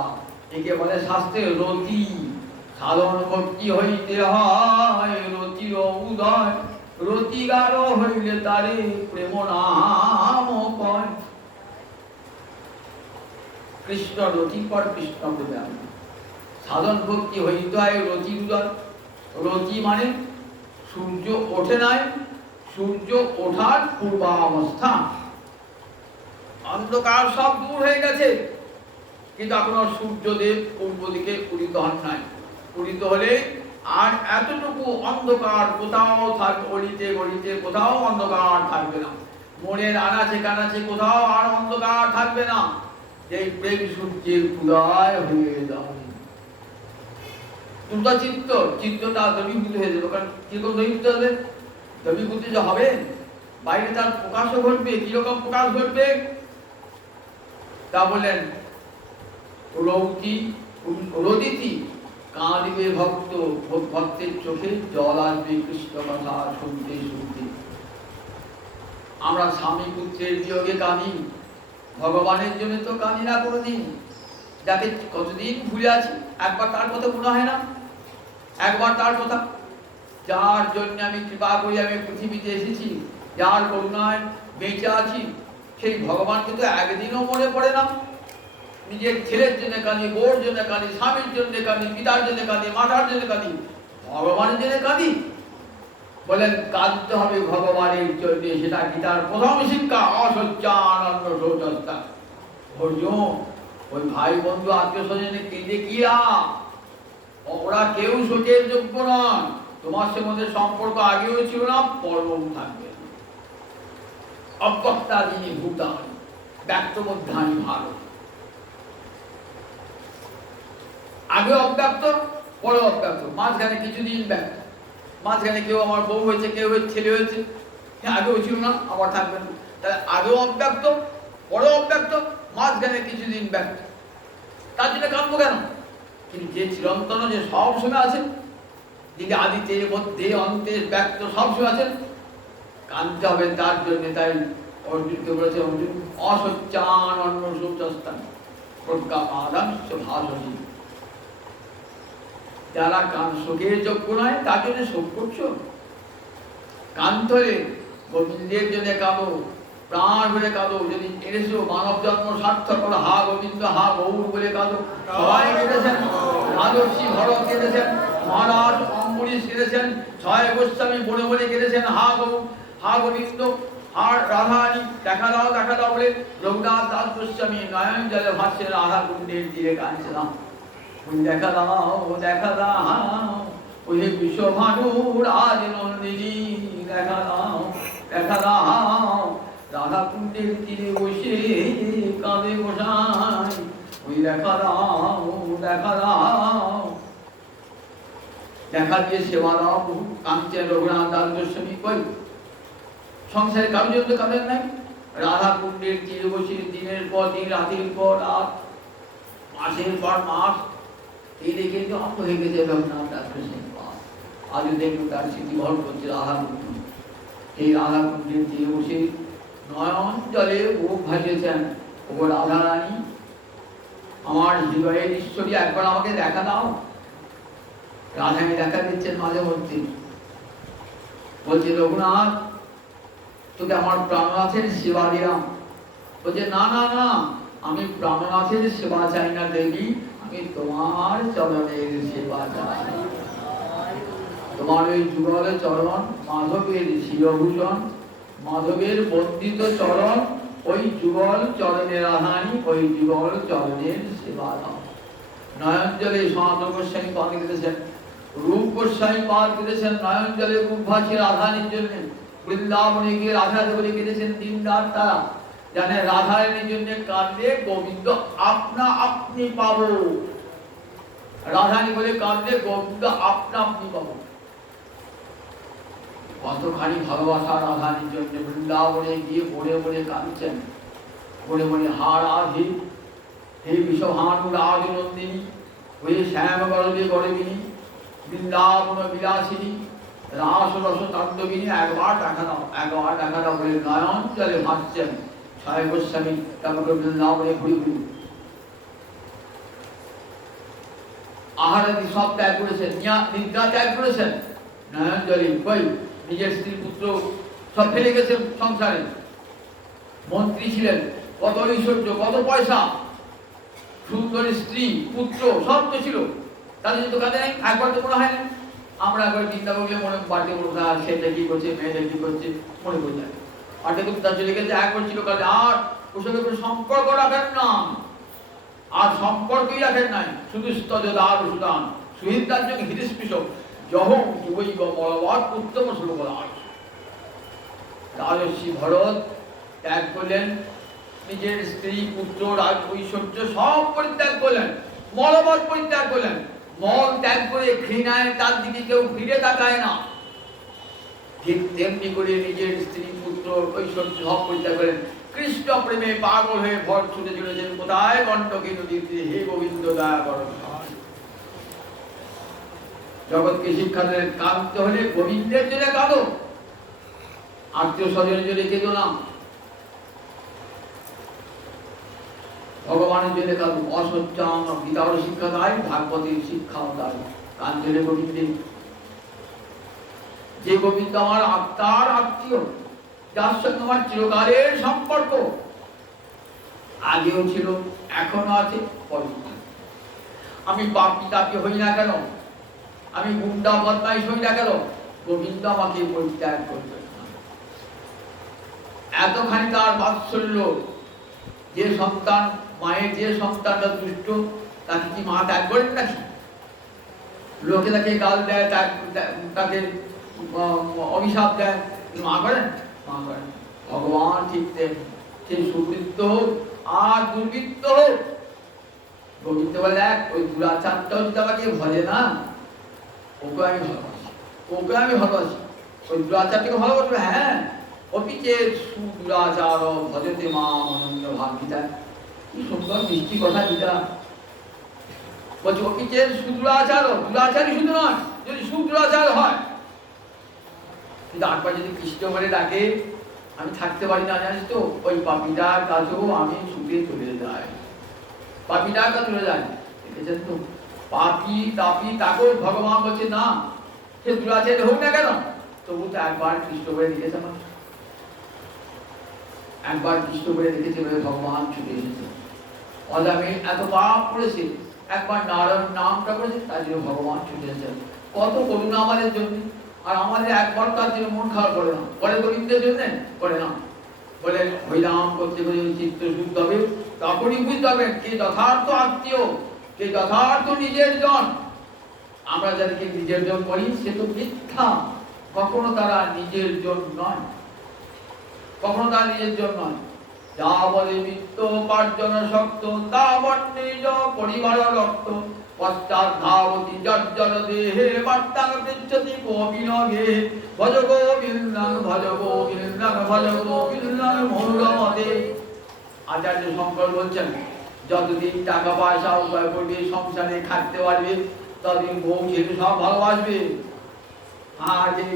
একে বলে শাস্ত্রে রতি। সাধন ভক্তি হইতে হয় রতির উদয়, রতিগার হইলে তারে প্রেম নাম কয়। কৃষ্ণ রতি পর কৃষ্ণ প্রেম, সাধন ভক্তি হইতে হয় রতির উদয়। রতি মানে সূর্য ওঠে নাই, সূর্য ওঠার পূর্বাবস্থা। অন্ধকার সব দূর হয়ে গেছে, কিন্তু এখনো সূর্যদেব পূর্ব দিকে উদিত হন নাই। উদিত হলে আর এতটুকু অন্ধকার কোথাও থাকবে, অলিতে গলিতে কোথাও অন্ধকার থাকবে না, মনের আনাচে কানাচে কোথাও আর অন্ধকার থাকবে না। এই প্রেম সূর্যের উদয় হয়ে যাবে। দুর্গা চিত্তটা দ্রবীভূত হয়ে যাবে। কারণ কিরকম দ্রবীভূত হবে, দ্রবীভূত যে হবে বাইরে তার প্রকাশও ঘটবে। কিরকম প্রকাশ ঘটবে তা বললেন, রৌতি রোদিতি কাঁদিবে ভক্ত, ভক্তের চোখে জল আসবে কৃষ্ণ কথা শুনতে শুনতে। আমরা স্বামী পুত্রের বিয়োগে কাঁদি, ভগবানের জন্য তো কাঁদি না কোনোদিন। যাকে কতদিন ভুলে আছি, একবার তার কথা মনে হয় না, একবার তার কথা, যার জন্য আমি কৃপা করি আমি পৃথিবীতে এসেছি, যার করুণায় বেঁচে আছি, সেই ভগবানকে তো একদিনও মনে পড়ে না। নিজের ছেলের জন্য কাঁদি, বউর জন্য কাঁদি, স্বামীর জন্য কাঁদি, পিতার জন্য কাঁদি, মাতার জন্য কাঁদি, ভগবানের জন্য কাঁদি। বলেন কাঁদতে হবে ভগবানের জন্য, সেটা গীতার প্রথম শিক্ষা, অসহ্যানন্দ শৌচস্তা। অর্জুন, ওই ভাই বন্ধু আত্মীয় স্বজনে কেঁদে কি লাভ? ওরা কেউ শোকের যোগ্য নয়। তোমার সে মধ্যে সম্পর্ক আগেও ছিল না, পরও থাকবে। অব্যক্তাদিনী ভূতানি ব্যক্তমধ্যানি ভারত। আগে অব্যক্ত, পরে অব্যক্ত, মাঝখানে কিছুদিন ব্যক্ত। মাঝখানে কেউ আমার বউ হয়েছে, কেউ ছেলে হয়েছে, আগেও ছিল না, আবার থাকবে না। তাহলে আগেও অব্যক্ত, পরে অব্যক্ত, মাঝখানে কিছুদিন ব্যক্ত। তার জন্য কাঁদবো কেন? কিন্তু যে চিরন্তন, যে সব সময় আছেন, যিনি আদিতে মধ্যে অন্তে ব্যক্ত সবসময় আছেন, কাঁদতে হবে তার জন্য। তাই অর্জুনকে বলেছে, অর্জুন অসচ্চানন্ন শৌচস্থান প্রজ্ঞাপাদাংশ ভাসতি। যারা শোকের যোগ্য নয় তার জন্য শোক করছো। কাঁদতে হলে গোবিন্দের জন্য কাঁদো, প্রাণ বলে কাঁদো। যদি এনেছো মানব জন্ম সার্থক করো, হা গোবিন্দ হা গৌর বলে কাঁদো। সবাই কেঁদেছেন, রাজর্ষি ভরত কেঁদেছেন, মহারাজ অম্বরীশ কেঁদেছেন, ছয় গোস্বামী বনে বনে কেঁদেছেন, হা গৌর হা গোবিন্দ আর রাধারানী দেখা দাও দেখা দাও বলে রঘুনাথ দাস গোস্বামী নয়ন জলে ভাসছেন, রাধা কুণ্ডের তীরে কাঁদছিলাম। দেখা দাও দেখা দাও, ওই বিশ্বভানু রাজ নন্দিনী দেখা দাও দেখা দাও, রাধা কুণ্ডের তীরে বসে কাঁদে গোসাই, ওই দেখা দাও দেখা দাও। দেখা দিয়ে সেবা দাও, কাঁদছেন রঘুনাথ দাস গোস্বামী। কই সংসারে কারোর জন্য কাঁদেন নাই? রাধা কুণ্ডের তীরে বসে দিনের পর দিন, রাতের পর রাত, মাসের পর মাস, এই দেখে তো অঙ্গ হয়ে গেছে রঘুনাথ দাস গোস্বামী। আজও দেখুন তার স্মৃতি ভর করছে রাধা কুণ্ড। এই রাধা কুণ্ডের তীরে বসে নয়ন জলে মুখ ভাসিয়েছেন, ও রাধা রানী আমার হৃদয়ের ঈশ্বরী, একবার আমাকে দেখা দাও। রাধাকে দেখা দিচ্ছেন মাঝে মধ্যে, বলছে রঘুনাথ তোকে আমার প্রাণনাথের সেবা দিলাম। বলছে না না না, আমি প্রাণনাথের সেবা চাই না দেবী, আমি তোমার চরণের সেবা চাই। তোমার ওই যুগল চরণ, মাধবের শিরভূষণ, মাধবের বন্দিত চরণ, ওই যুগল চরণের রাধানী, ওই যুগল চরণের সেবা দাও। নয়ন জলে সনাতন গোস্বামী পান কেটেছেন, রূপ গোস্বামী পান কেটেছেন, নয়ন জলে মুখ ভাসে রাধানীর জন্য। বৃন্দাবনে গিয়ে রাধা বলে কেটেছেন দিন রাত তারা, জানে রাধারানীর জন্য কাঁদলে গোবিন্দ আপনা আপনি পাবো। রাধারানী বলে কাঁদলে গোবিন্দ আপনা আপনি পাবো। কতখানি ভালোবাসা রাধারানীর জন্য। বৃন্দাবনে গিয়ে বলে বলে কাঁদছেন, বলে বলে হা রাধে, হে বিশ্বভানু রাজ নন্দিনী, হয়ে শ্যাম গরবে গরবিনী, বৃন্দাবন বিলাসিনী, রাস রস তাণ্ডবিনী, একবার দেখা দাও একবার দেখা দাও বলে নয়ন জলে ভাসছেন ছয় গোস্বামী। তারপরে বৃন্দাবনে ঘুরি ঘুরি আহারাদি সব ত্যাগ করেছেন, নিদ্রা ত্যাগ করেছেন। নয়ন জলে কই নিজের স্ত্রী পুত্র সব ফেলে গেছেন সংসারে। মন্ত্রী ছিলেন, কত ঐশ্বর্য, কত পয়সা, সুন্দরী স্ত্রী পুত্র সব তো ছিল, তাদের যদি কাঁদে নাই? একবার তো মনে হয় না। আমরা একবার চিন্তা করলে মনে বাড়িতে বলবো না, ছেলে কি করছে মেয়েটা কি করছে মনে পড়ে যায়। আটে তো তার চলে গেছে, একবার ছিল কাজে, আর ওর সঙ্গে কোনো সম্পর্ক রাখেন না, আর সম্পর্কই রাখেন নাই। শুধু স্তজদার সুদান সুহিতার যোগ হৃদস্পৃশ যহং যুবৈব বলবাদ উত্তম শ্লোকদাস। রাজর্ষি ভরত ত্যাগ করলেন, নিজের স্ত্রী পুত্র রাজ ঐশ্বর্য সব পরিত্যাগ করলেন, মলবৎ পরিত্যাগ করলেন। মল ত্যাগ করে ঘৃণায় তার দিকে কেউ ফিরে তাকায় না, ঠিক তেমনি করে নিজের স্ত্রী পুত্র ঐশ্বর্য সব পরিত্যাগ করেন, কৃষ্ণ প্রেমে পাগল হয়ে ভর ছুটে চলেছেন কোথায়? গণ্ডকী নদীতে। হে গোবিন্দ দয়া করো। জগৎকে শিক্ষা দেন, কাঁদতে হলে গোবিন্দের জন্য কাঁদো, আত্মীয় স্বজনের জন্য কেঁদো না, ভগবানের জন্য কাঁদো। অসচ্চাম গীতার শিক্ষা দেয়, ভাগবতের শিক্ষাও দেয়, কাঁদলে গোবিন্দের। যে গোবিন্দ আমার আত্মার আত্মীয়, যার সঙ্গে আমার চিরকালের সম্পর্ক, আগেও ছিল, এখনো আছে, পরে। আমি পাপী তাপী হই না কেন, আমি গুন্ডা বদমাইশ হই না কেন, গোবিন্দ আমাকে পরিত্যাগ করবে। এতখানি তার বাৎসল্য। যে সন্তান, মায়ের যে সন্তানটা দুষ্ট, তাকে কি মা ত্যাগ করেন নাকি? লোকে তাকে গাল দেয়, তাকে অভিশাপ দেয়, মা করেন? মা করেন। ভগবান ঠিক সে সুবৃত্ত হোক আর দুর্বৃত্ত হোক, গোবিন্দ বলে এক ওই দুরাচারটাও যদি আমাকে ভজে না, ওকে আমি ভালোবাসি, ওকে আমি ভালোবাসি। ওই দুরাচারটাকে ভালোবাসবে, হ্যাঁ। অপিচে সুদুরাচার ভজতে মা অনন্য ভাব। গীতা কি সুন্দর মিষ্টি কথা গীতা বলছে। অপিচে সুদুরাচার, দুরাচারই শুধু নয়, যদি সুদুরাচার হয়। কিন্তু একবার যদি কৃষ্ণ বলে ডাকে, আমি থাকতে পারি না, জানিস তো, ওই পাপিটার কাছেও আমি ছুটে চলে যাই, পাপিটার কাছে চলে যায়। দেখেছেন তো, পাপি তাপি তাকেও ভগবান বলছে না, সে দুরাচারী হোক না কেন, তবু তো একবার কৃষ্ণ বলে দেখেছে আমার, একবার কৃষ্ণ বলে দেখেছে বলে ভগবান ছুটে এসেছে। অজামে এত পাপ করেছে, একবার নারায়ণ নামটা করেছে, তার জন্য ভগবান ছুটে এসেছে। কত করুণা আমাদের জন্য। আর আমাদের একবার তার জন্য মন খারাপ করে না, করে গোবিন্দের জন্য করে না। বলে হরিনাম করতে গেলে চিত্ত শুদ্ধ হবে, তখনই বুঝতে হবে কে যথার্থ আত্মীয়, কে যথার্থ নিজের জন। আমরা যাদেরকে নিজের জন করি, সে তো মিথ্যা, কখনো তারা নিজের জন নয়, কখনো তারা নিজের জন নয়। যা বলে মিত্র উপার্জন শক্ত, তা বর্ণিজ পরিবার রক্ত, পশ্চাৎ ধাবতি জর্জর দেহে বার্তাং পৃচ্ছতি কোপিনগে, ভজ গোবিন্দং ভজ গোবিন্দং ভজ গোবিন্দং মৌরমতে। আচার্য শঙ্কর বলছেন, যতদিন টাকা পয়সা উপায় করবে, সংসারে খাটতে পারবে, ততদিন বউ ছেলে সব ভালোবাসবে। আর যে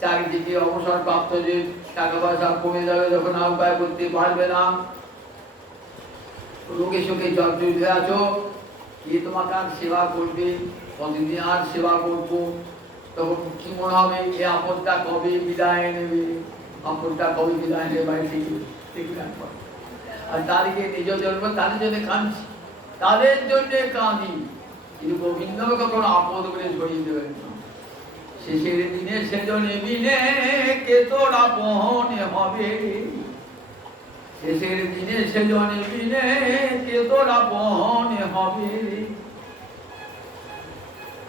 চারিদিকে অবসর প্রাপ্ত, যে টাকা পয়সা কমে যাবে, যখন উপায় করতে পারবে না, রোগে শোকে জর্জরিত আছো, কে তোমাকে আর সেবা করবে, কতদিন আর সেবা করবো, তখন কি মনে হবে, এ আপদটা কবে বিদায় নেবে, আপদটা কবে বিদায় নেবে বাড়ি থেকে। আর তাদেরকে নিজ জন্ম, তাদের জন্য কাঁদছি, তাদের জন্য কাঁদি, কিন্তু গোবিন্দকে কখনো আপদ করে ছড়িয়ে দেবেন না। শেষের দিনে সেজনে বিনে কে তোর আপন হবে, শেষের দিনে সেজনে বিনে কে তোর আপন হবে।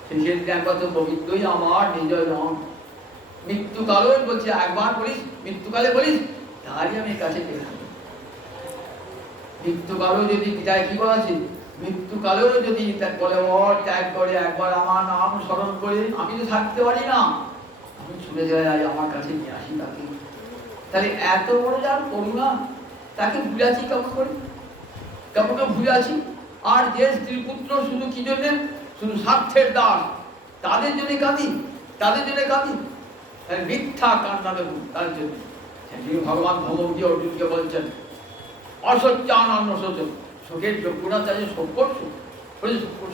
শেষের দিন একবার তো গোবিন্দই আমার নিজ জন। মৃত্যুকালেও বলছে, একবার বলিস, মৃত্যুকালে বলিস, তারই আমি কাছে পেয়ে থাকি। মৃত্যুকালেও যদি বিদায় কি বলেছে, মৃত্যুকালেও যদি বলে ত্যাগ করে, একবার আমার নাম স্মরণ করে, আমি তো থাকতে পারি না, আমি ছুটে যাই আমার কাছে নিয়ে আসি তাকে। তাহলে এত বড় যার করুণা, তাকে ভুলাছি কেমন করে, কেমন ভুলাছি। আর যে স্ত্রী পুত্র শুধু কি জন্য, শুধু স্বার্থের দাস, তাদের জন্য কাঁদি, তাদের জন্য কাঁদি। তাহলে মিথ্যা কান্না দেব তাদের জন্য। ভগবান ভগবতী অর্জুনকে বলছেন, অসচ্চান অন্য শোচন, শোকের যোগ্যতা চাইছে, শোক করছো,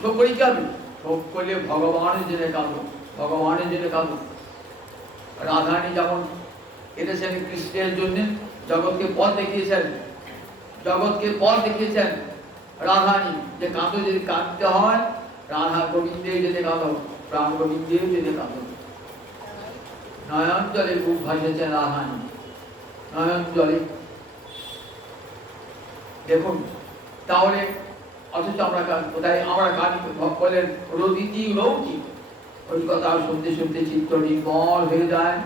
শোক করি কি হবে, শোক করলে ভগবানের জন্য কাঁদো, ভগবানের জন্য কাঁদো। রাধারানী যেমন কেঁদেছেন কৃষ্ণের জন্য, জগৎকে পথ দেখিয়েছেন, জগৎকে পথ দেখিয়েছেন রাধারানী, যে কাঁদো, যদি কাঁদতে হয় রাধা গোবিন্দের যেতে কাঁদো, প্রাণ গোবিন্দের যেতে কাঁদো। নয়ন জলে বুক ভাসিয়েছেন রাধারানী, নয়ন জলে। দেখুন তাহলে, অথচ আমরা কোথায় আমরা কাঁদি, বলেন রোদিতি রৌতি, ওই কথা শুনতে শুনতে চিত্ত নির্মল হয়ে যায়,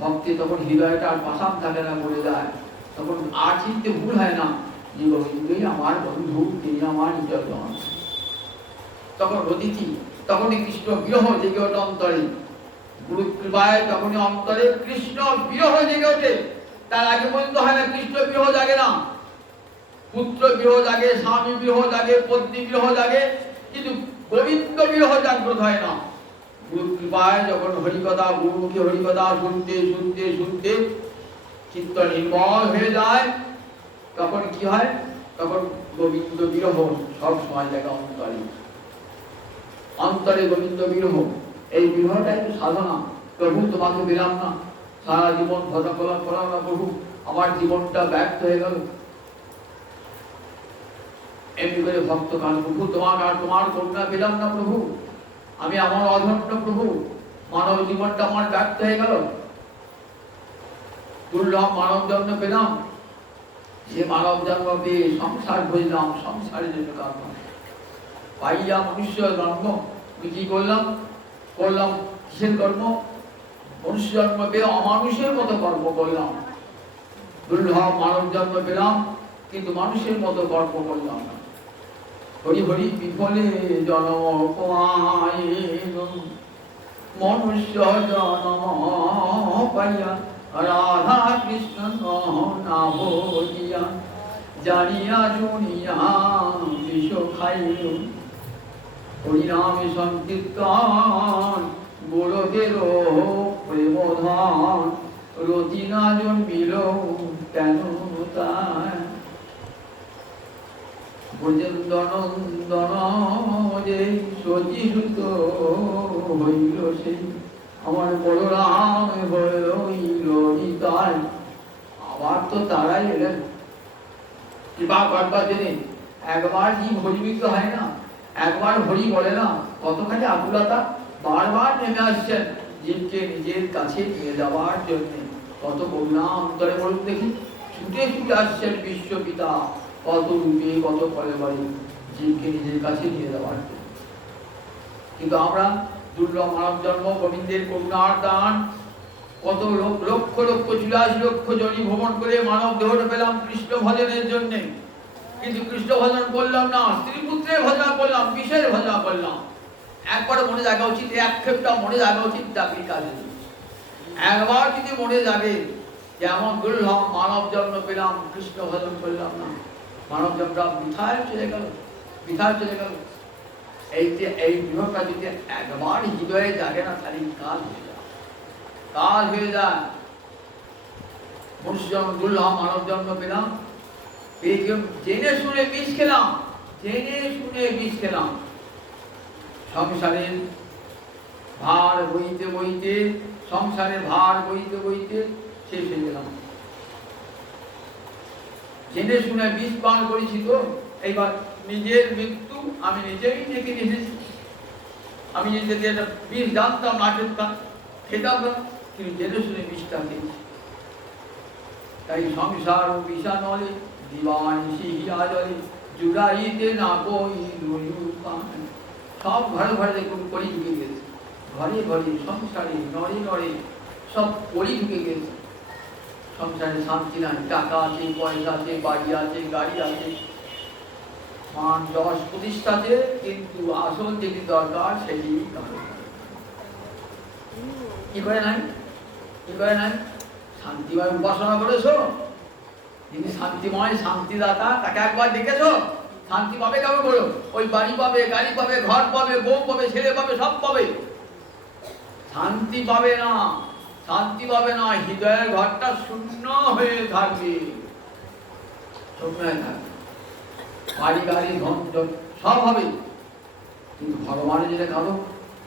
ভক্তি তখন হৃদয়টা আর পাষাণ থাকে না, বলে যায়, তখন আর চিনতে ভুল হয় না যে গোবিন্দই আমার বন্ধু, তিনি আমার নির্জন। তখন রদিতি, তখনই কৃষ্ণ বিরহ জেগে ওঠে অন্তরে, গুরু কৃপায় তখনই অন্তরে কৃষ্ণ বিরহ জেগে ওঠে। তার আগে পর্যন্ত হয় না, কৃষ্ণ বিরহ জাগে না। পুত্র বিরহ জাগে, স্বামী বিরহ জাগে, পত্নী বিরহ জাগে, কিন্তু গোবিন্দ বিরহ জাগ্রত হয় না। গুরু কৃপায় যখন হরিকথা, গুরুমুখী হরিকথা শুনতে শুনতে শুনতে চিত্ত নির্মল হয়ে যায়, তখন কি হয়? তখন গোবিন্দ বিরহ সব সময় জায়গা অন্তরে, অন্তরে গোবিন্দ বিরহ। এই বিরহটাই তো সাধনা। প্রভু তোমাকে পেলাম না, সারা জীবন ভজন করলাম না প্রভু, আমার জীবনটা ব্যর্থ হয়ে গেল। এমনি করে ভক্ত কান, প্রভু তোমার করুণা পেলাম না প্রভু, আমি আমার অধন্য প্রভু, মানব জীবনটা আমার ব্যর্থ হয়ে গেল। দুর্লভ মানব জন্ম পেলাম, সে মানব জন্ম পেয়ে সংসার বুঝলাম, সংসারের জন্য কাজ পাইয়া মনুষ্য জন্ম, আমি কি করলাম? কিসের কর্ম? মনুষ্য জন্ম পেয়ে অমানুষের মতো কর্ম করলাম। দুর্লভ মানব জন্ম পেলাম, কিন্তু মানুষের মতো কর্ম করলাম না। হরি হরি বিফলে জন্ম পাইল, মনুষ্য জন্ম পাইয়া রাধা কৃষ্ণ না ভজিয়া, জানিয়া শুনিয়া বিষ খাইল। হরিনামে সংকীর্তন গোলকের প্রেম ধন, রতি না জন্মিল কেন তাই। ব্রজেন্দ্রনন্দন যে সতীসুত হইল সেই, আমার বলরাম হইল নিতাই। আবার তো তারাই এলেন কৃপা করবার জন্য। একবার জীব হরিমিত হয় না, একবার হরি বলে না, কতখানি আকুলতা। বারবার নেমে আসছেন জীবকে নিজের কাছে নিয়ে যাওয়ার জন্য। কত করুণা অন্তরে বলুন দেখি, ছুটে ছুটে আসছেন বিশ্বপিতা, কত রূপে কত ফলে বলে জীবকে নিজের কাছে নিয়ে যাওয়ার জন্য। কিন্তু আমরা দুর্লভ মানব জন্ম, গোবিন্দের করুণার দান, কত লক্ষ লক্ষ 84 লক্ষ জনি ভ্রমণ করে মানব দেহটা পেলাম কৃষ্ণ ভজনের জন্য। কিন্তু কৃষ্ণ ভজন করলাম না, স্ত্রী পুত্রের ভজন করলাম, বিষয়ের ভজন করলাম। একবার মনে জাগা উচিত, এক ক্ষেপটা মনে জাগা উচিত চাকরির কাজে। একবার যদি মনে জাগে যে এমন দুর্লভ মানব জন্ম পেলাম, কৃষ্ণ ভজন করলাম না, মানব জন্মটা বৃথায় চলে গেল, বৃথায় চলে গেল। এই বিভাগটা যদি একবার হৃদয়ে জাগে না, তাহলে কাজ হয়ে যায়, কাজ হয়ে যায়। মনুষ্য জন্ম দুর্লভ মানব জন্ম পেলাম, জেনে শুনে বিষ খেলাম, জেনে শুনে বিষ খেলাম। সংসারের ভার বইতে বইতে, সংসারের ভার বইতে বইতে শেষ হয়ে গেলাম। জেনে শুনে বিষ পান করেছি, তো এইবার নিজের মৃত্যু আমি নিজেই ডেকে নিয়েছি। আমি নিজেকে একটা বিষ জানতাম না, খেতাম না, কিন্তু জেনে শুনে বিষটা খেয়েছি। তাই সংসার বিষা নলে দিবানিশি হিয়া জলে, জুড়াইতে না কই সব ঘরে ঘরে দেখুন কলি ঢুকে গেছে, ঘরে ঘরে সংসারে নড়ে নড়ে সব কলি ঢুকে গেছে। সংসারে শান্তি নাই, টাকা আছে, পয়সা আছে, বাড়ি আছে, গাড়ি আছে, মান যশ প্রতিষ্ঠা আছে, কিন্তু আসল যেটি দরকার সেটি কি করে নাই, কি করে নাই? শান্তিময় উপাসনা করেছো, যিনি শান্তিময় শান্তিদাতা, তাকে একবার দেখেছো? শান্তি পাবে কেমন বলো? ওই বাড়ি পাবে, গাড়ি পাবে, ঘর পাবে, বউ পাবে, ছেলে পাবে, সব পাবে, শান্তি পাবে না। শান্তি পাবে না, হৃদয়ের ঘরটা শূন্য হয়ে থাকবে, শূন্য হয়ে থাকবে। বাড়ি গাড়ি ধন সব হবে, কিন্তু ভগবানের যেটা কারো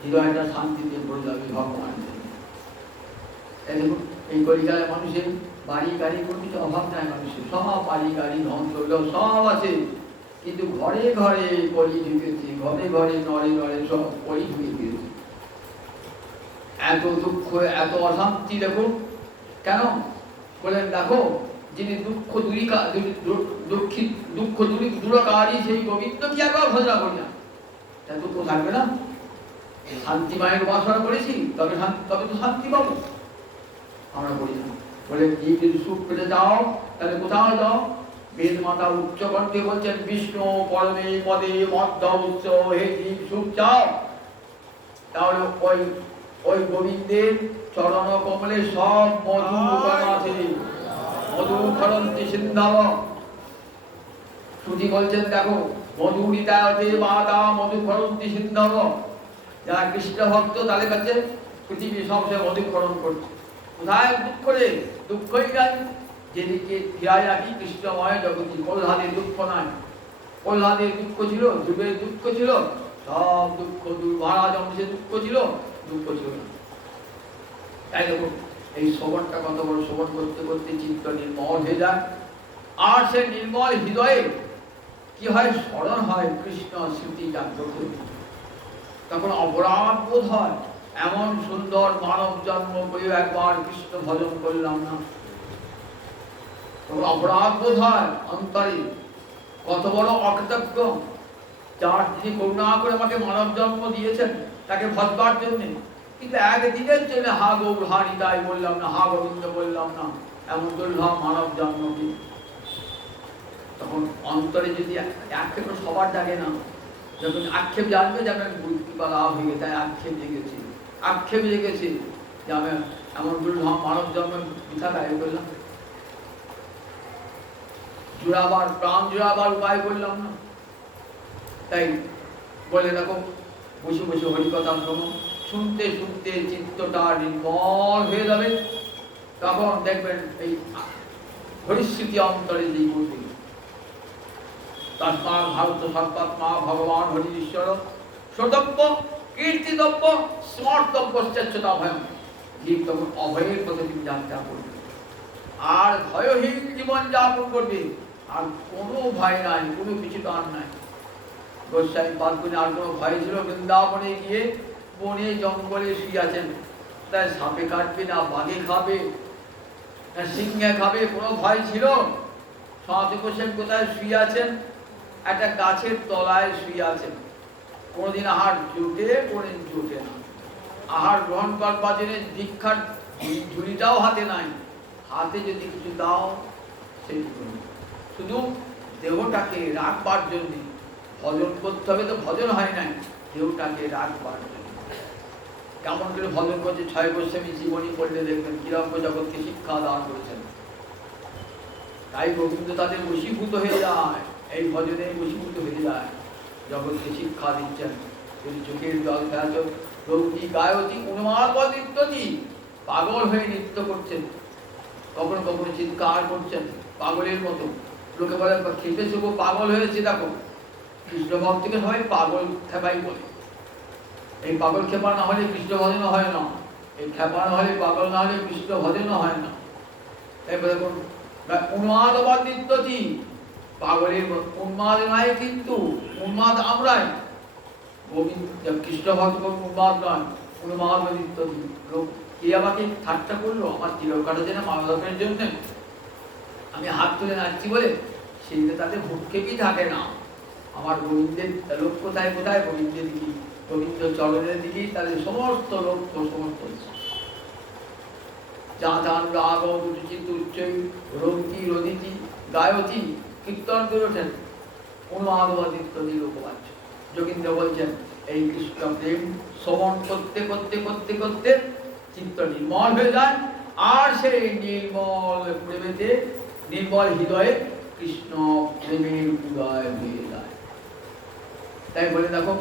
হৃদয়টা শান্তিতে ভরে যাবে ভগবানের। দেখুন এই কলিকালে মানুষের বাড়ি গাড়ি কোনো কিছু অভাব নাই, মানুষের সব বাড়ি গাড়ি ধন দৌলত সব আছে, কিন্তু ঘরে ঘরে কলি ঢুকেছে, ঘরে ঘরে নড়ে নড়ে সব কলি ঢুকে গিয়েছে। এত দুঃখ, এত অশান্তি, দেখুন কেন বলেন? দেখো যিনি দুঃখ দূরকারী সেই গোবিন্দ কি একবার ভজনা করি না, দুঃখ থাকবে না? শান্তি মায়ের উপাসনা করেছি, তবে তো শান্তি পাবো। আমরা করি না, বলে জীব যদি সুখ পেতে যাও তাহলে কোথাও যাও? বেদ মাতা উচ্চ কণ্ঠে বলছেন, বিষ্ণু পরমে পদে মধ্য উচ্চ, হে জীব সুখ চাও, তাহলে ওই ওই গোবিন্দের চরণ কমলে সব মধু লুকানো আছে। মধু খরন্তি সিন্ধাব, শ্রুতি বলছেন দেখো, মধুরিতায়তে বাদা মধু খরন্তি সিন্ধাব। যারা কৃষ্ণ ভক্ত তাদের কাছে পৃথিবী সবচেয়ে মধুকরণ করছে। কোথায় দুঃখ রে? দুঃখই নাই। যেদিকে ফিরায় রাখি কৃষ্ণময় জগতি। প্রহ্লাদের দুঃখ নাই। প্রহ্লাদের দুঃখ ছিল, ধ্রুবের দুঃখ ছিল, সব দুঃখ দূর। মহারাজ অংশের দুঃখ ছিল, দুঃখ ছিল না। তাই দেখো এই শ্রবণটা কত বড়! শ্রবণ করতে করতে চিত্ত নির্মল হয়ে যায়। আর সে নির্মল হৃদয়ে কি হয়? স্মরণ হয় কৃষ্ণ স্মৃতি জাগ্রত। তখন অপরাধ বোধ হয়, এমন সুন্দর মানব জন্ম করেও একবার কৃষ্ণ ভজন করলাম না। তখন অপরাধ বোধ হয় অন্তরে, কত বড় অকৃতজ্ঞ। যার তিনি করুণা করে আমাকে মানব জন্ম দিয়েছেন তাকে ভজবার জন্য, কিন্তু একদিনের জন্য হা গৌর হা নিতাই বললাম না, হা গোবিন্দ বললাম না, এমন দুর্লভ মানব জন্ম কি? তখন অন্তরে যদি আক্ষেপ সবার জাগে না, যখন আক্ষেপ জানবে যে আমি বুদ্ধিবা লাভ হয়ে, তাই আক্ষেপ জেগেছি, আক্ষেপ জেগেছি যে আমি এমন দুর্লভ মানব জন্ম মিথ্যা গায়ে করলাম, জোড়াবার প্রাণ জোড়াবার উপায় করলাম না। তাই বলে দেখো, বসে বসে হরিকথা শোনো, শুনতে শুনতে চিত্তটা নির্মল হয়ে যাবে। তখন দেখবেন এই হরিস্মৃতি অন্তরে যেই বলবে, তস্মাৎ ভারত সর্বাত্মা ভগবান হরি ঈশ্বর শ্রোতব্য কীর্তিতব্য স্মর্তব্য চেচ্ছতা ভয়ম। জীব তখন অভয়ের পথে যাত্রা করবে, আর ভয়হীন জীবন যাপন করবে। আর কোনো ভয় নাই, কোনো কিছু তো আর নাই। গোস্বামী পাদকুনে আর কোনো ভয় ছিল? বৃন্দাবনে গিয়ে বনে জঙ্গলে শুয়ে আছেন, তাই সাপে কাটবে না, বাঘে খাবে না, সিংহে খাবে, কোনো ভয় ছিল? সনাতন গোস্বামী কোথায় শুয়ে আছেন? একটা গাছের তলায় শুয়ে আছেন। কোনোদিন আহার জুটে, কোনোদিন জুটে না। আহার গ্রহণ করবার জন্য দীক্ষার ঝুড়িটাও হাতে নাই। হাতে যদি কিছু দাও সেটুকু, শুধু দেহটাকে রাখবার জন্য ভজন করতে হবে। তো ভজন হয় নাই, দেহটাকে রাখবার জন্য। কেমন করে ভজন করছে? ছয় গোস্বামী জীবনী পড়লে দেখবেন কিরকম জগৎকে শিক্ষা দান করেছেন। তাই গোবিন্দ তাদের বশীভূত হয়ে যায়, এই ভজনে বশীভূত হয়ে যায়, জগৎকে শিক্ষা দিচ্ছেন। যদি চোখের জল ফেলাচ রৌতি গায়তি উন্মাদ নৃত্যতি, পাগল হয়ে নৃত্য করছেন, কখনো কখনো চিৎকার করছেন পাগলের মতো। লোকে বলে খেতে শুভ পাগল হয়েছে। দেখো কৃষ্ণ ভক্তকে সবাই পাগল খেপাই বলে। এই পাগল খেপা না হলে কৃষ্ণ ভজন হয় না, এই খেপা না হলে, পাগল না হলে কৃষ্ণ ভজন হয় না। এরপর দেখুন উন্মাদবাদ নৃত্যতি, পাগলের উন্মাদ নয়, কিন্তু উন্মাদ আমরাই। গোবিন্দ কৃষ্ণ ভক্ত উন্মাদ নয়, উন্মাদ নৃত্যতি। লোক কে আমাকে ঠাট্টা করলো, আমার তিলক কাটাচ্ছে না মানবের জন্য, আমি হাত তুলে নাচছি বলে, সেইটা তাতে ভূক্ষেপই থাকে না। আমার গোবিন্দের লোক কোথায় কোথায়? গোবিন্দের দিকে, গোবিন্দ চরণের দিকেই তাদের সমস্ত লক্ষ্য, সমস্ত যাতান রাগ রুচিত উচ্চৈ রৌতি রদিতি গায়তি কীর্তন করে ওঠেন অনুবাদিত্যাদি লোকবাচ্য। যোগীন্দ্র বলছেন এই কৃষ্ণ প্রেম শ্রবণ করতে করতে করতে করতে চিত্ত নির্মল হয়ে যায়, আর সেই নির্মল প্রেমেতে, নির্মল হৃদয়ে কৃষ্ণ প্রেমের উদয় হয়ে যায়। তাই বলে দেখো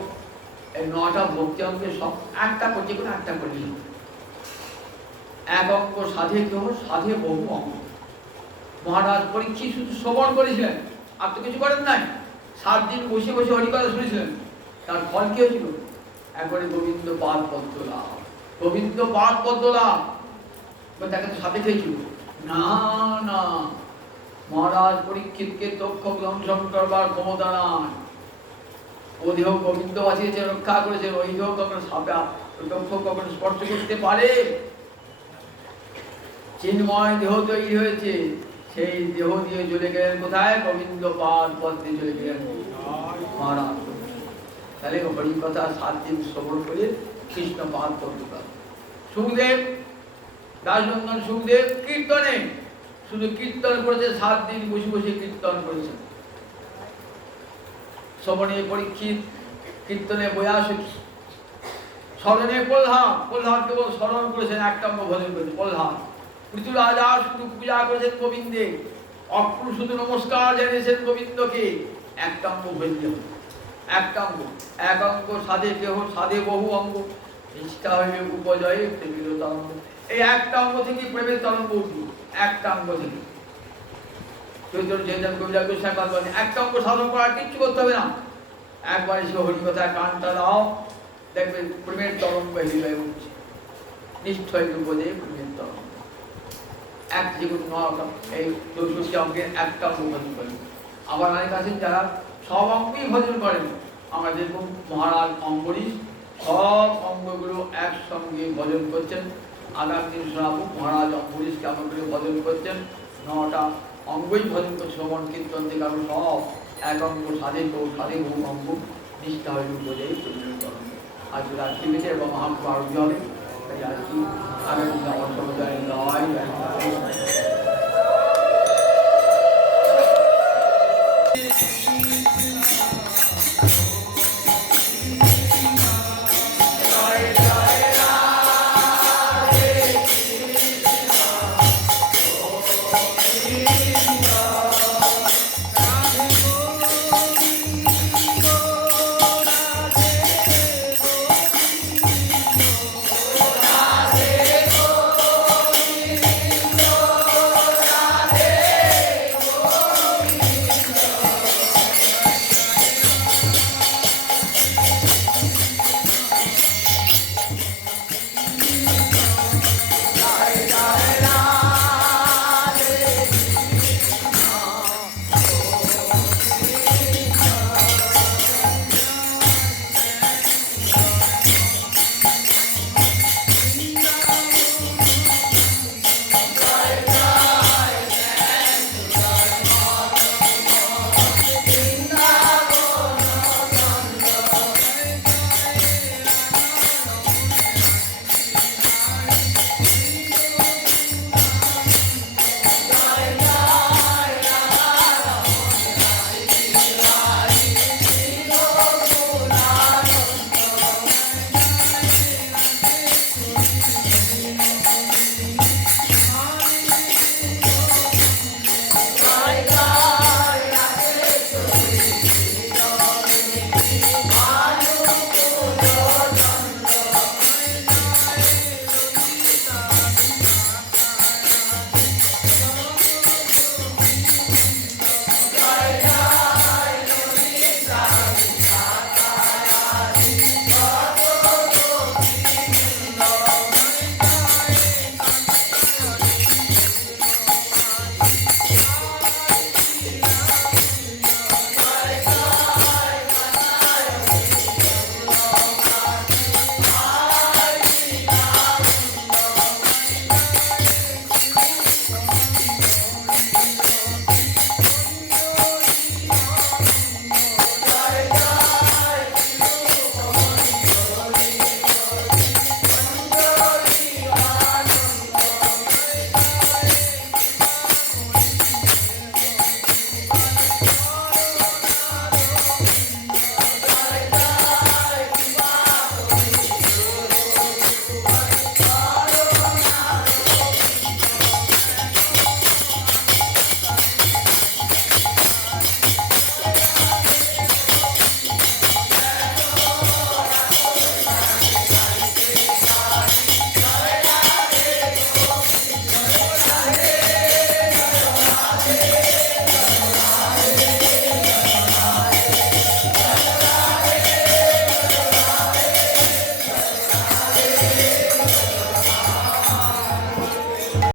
এই ৯টা ভক্তি অঙ্কে সব একটা করছে, কোনো একটা করি। এক অঙ্ক সাধে কেহ, সাধে বহু অঙ্ক। মহারাজ পরীক্ষিত শুধু শ্রবণ করেছিলেন, আর তো কিছু করেন নাই। 7 দিন বসে বসে হরিকথা শুনেছিলেন। তার ফল কি হয়েছিল? একবারে গোবিন্দ পাদ পদ্ম লাভ, গোবিন্দ পাদ পদ্ম লাভ। তাকে তো সাথে খেয়েছিল না, না। মহারাজ পরীক্ষিতকে তক্ষ দংশন করবার ক্ষমতা নাই। ও দেহ গোবিন্দ বাঁচিয়েছে, রক্ষা করেছে, ওই দেহ কখনো সাপে তক্ষ কখনো স্পর্শ করতে পারে? চিন্ময় দেহ তৈরি হয়েছে, সেই দেহ দিয়ে চলে গেলেন কোথায়? গোবিন্দ পাদ পদ্মে চলে গেলেন মহারাজ। তাহলে হরিকথা 7 দিন শ্রবণ করে কৃষ্ণ পাদ পদ্ম। সুখদেব, রাজনন্দন সুখদেব কীর্তনে শুধু কীর্তন করেছে, 7 দিন বসে বসে কীর্তন করেছেন। শ্রবণে পরীক্ষিত, কীর্তনে বয়াসুখী, স্মরণে প্রহ্লাদ কেবল স্মরণ করেছেন, একটা অঙ্গ ভজন করেছেন প্রহ্লাদ। পৃথুরাজা শুধু পূজা করেছেন গোবিন্দে, অক্রু শুধু নমস্কার জানিয়েছেন গোবিন্দকে। একটা অঙ্গ ভজন, একটা অঙ্গ, এক অঙ্গ সাধে কেহ সাধে বহু অঙ্গ, নিষ্ঠা হইলে উপজয়ে প্রেমের তরঙ্গ। এই একটা অঙ্গ থেকে প্রেমের তরঙ্গ উঠল, একটা অঙ্গ থেকে। একটা অঙ্গ সাধন করার কিচ্ছু করতে হবে না, একবার এসে হরিকথায় কানটা দাও, দেখবে প্রেমের তরঙ্গ হৃদয়ে উঠছে, নিশ্চয় উপদে প্রেমের তরঙ্গ। এক জীবন এই 64 অঙ্গের একটা অঙ্গ ভজন করেন। আবার অনেক আছেন যারা সব অঙ্গই ভজন করেন। আমরা যেরকম মহারাজ অম্বরীশ সব অঙ্গগুলো একসঙ্গে ভজন করছেন। আগামী দিন শোনাবো মহারাজ অম্বরীশ কেমন করে ভজন করছেন। 9টা অঙ্গই ভজন করছে শ্রবণ কীর্তন থেকে, কারণ সব এক অঙ্গ সাধে বহু অঙ্গ, নিষ্ঠা হয়ে উপজয়ী প্রেমের তরঙ্গ। আজ রাত্রি বেশি এবং মহাপ্রভু আরতি হবে, তাই আজকে আগামী দিন অবসর জয় জয়।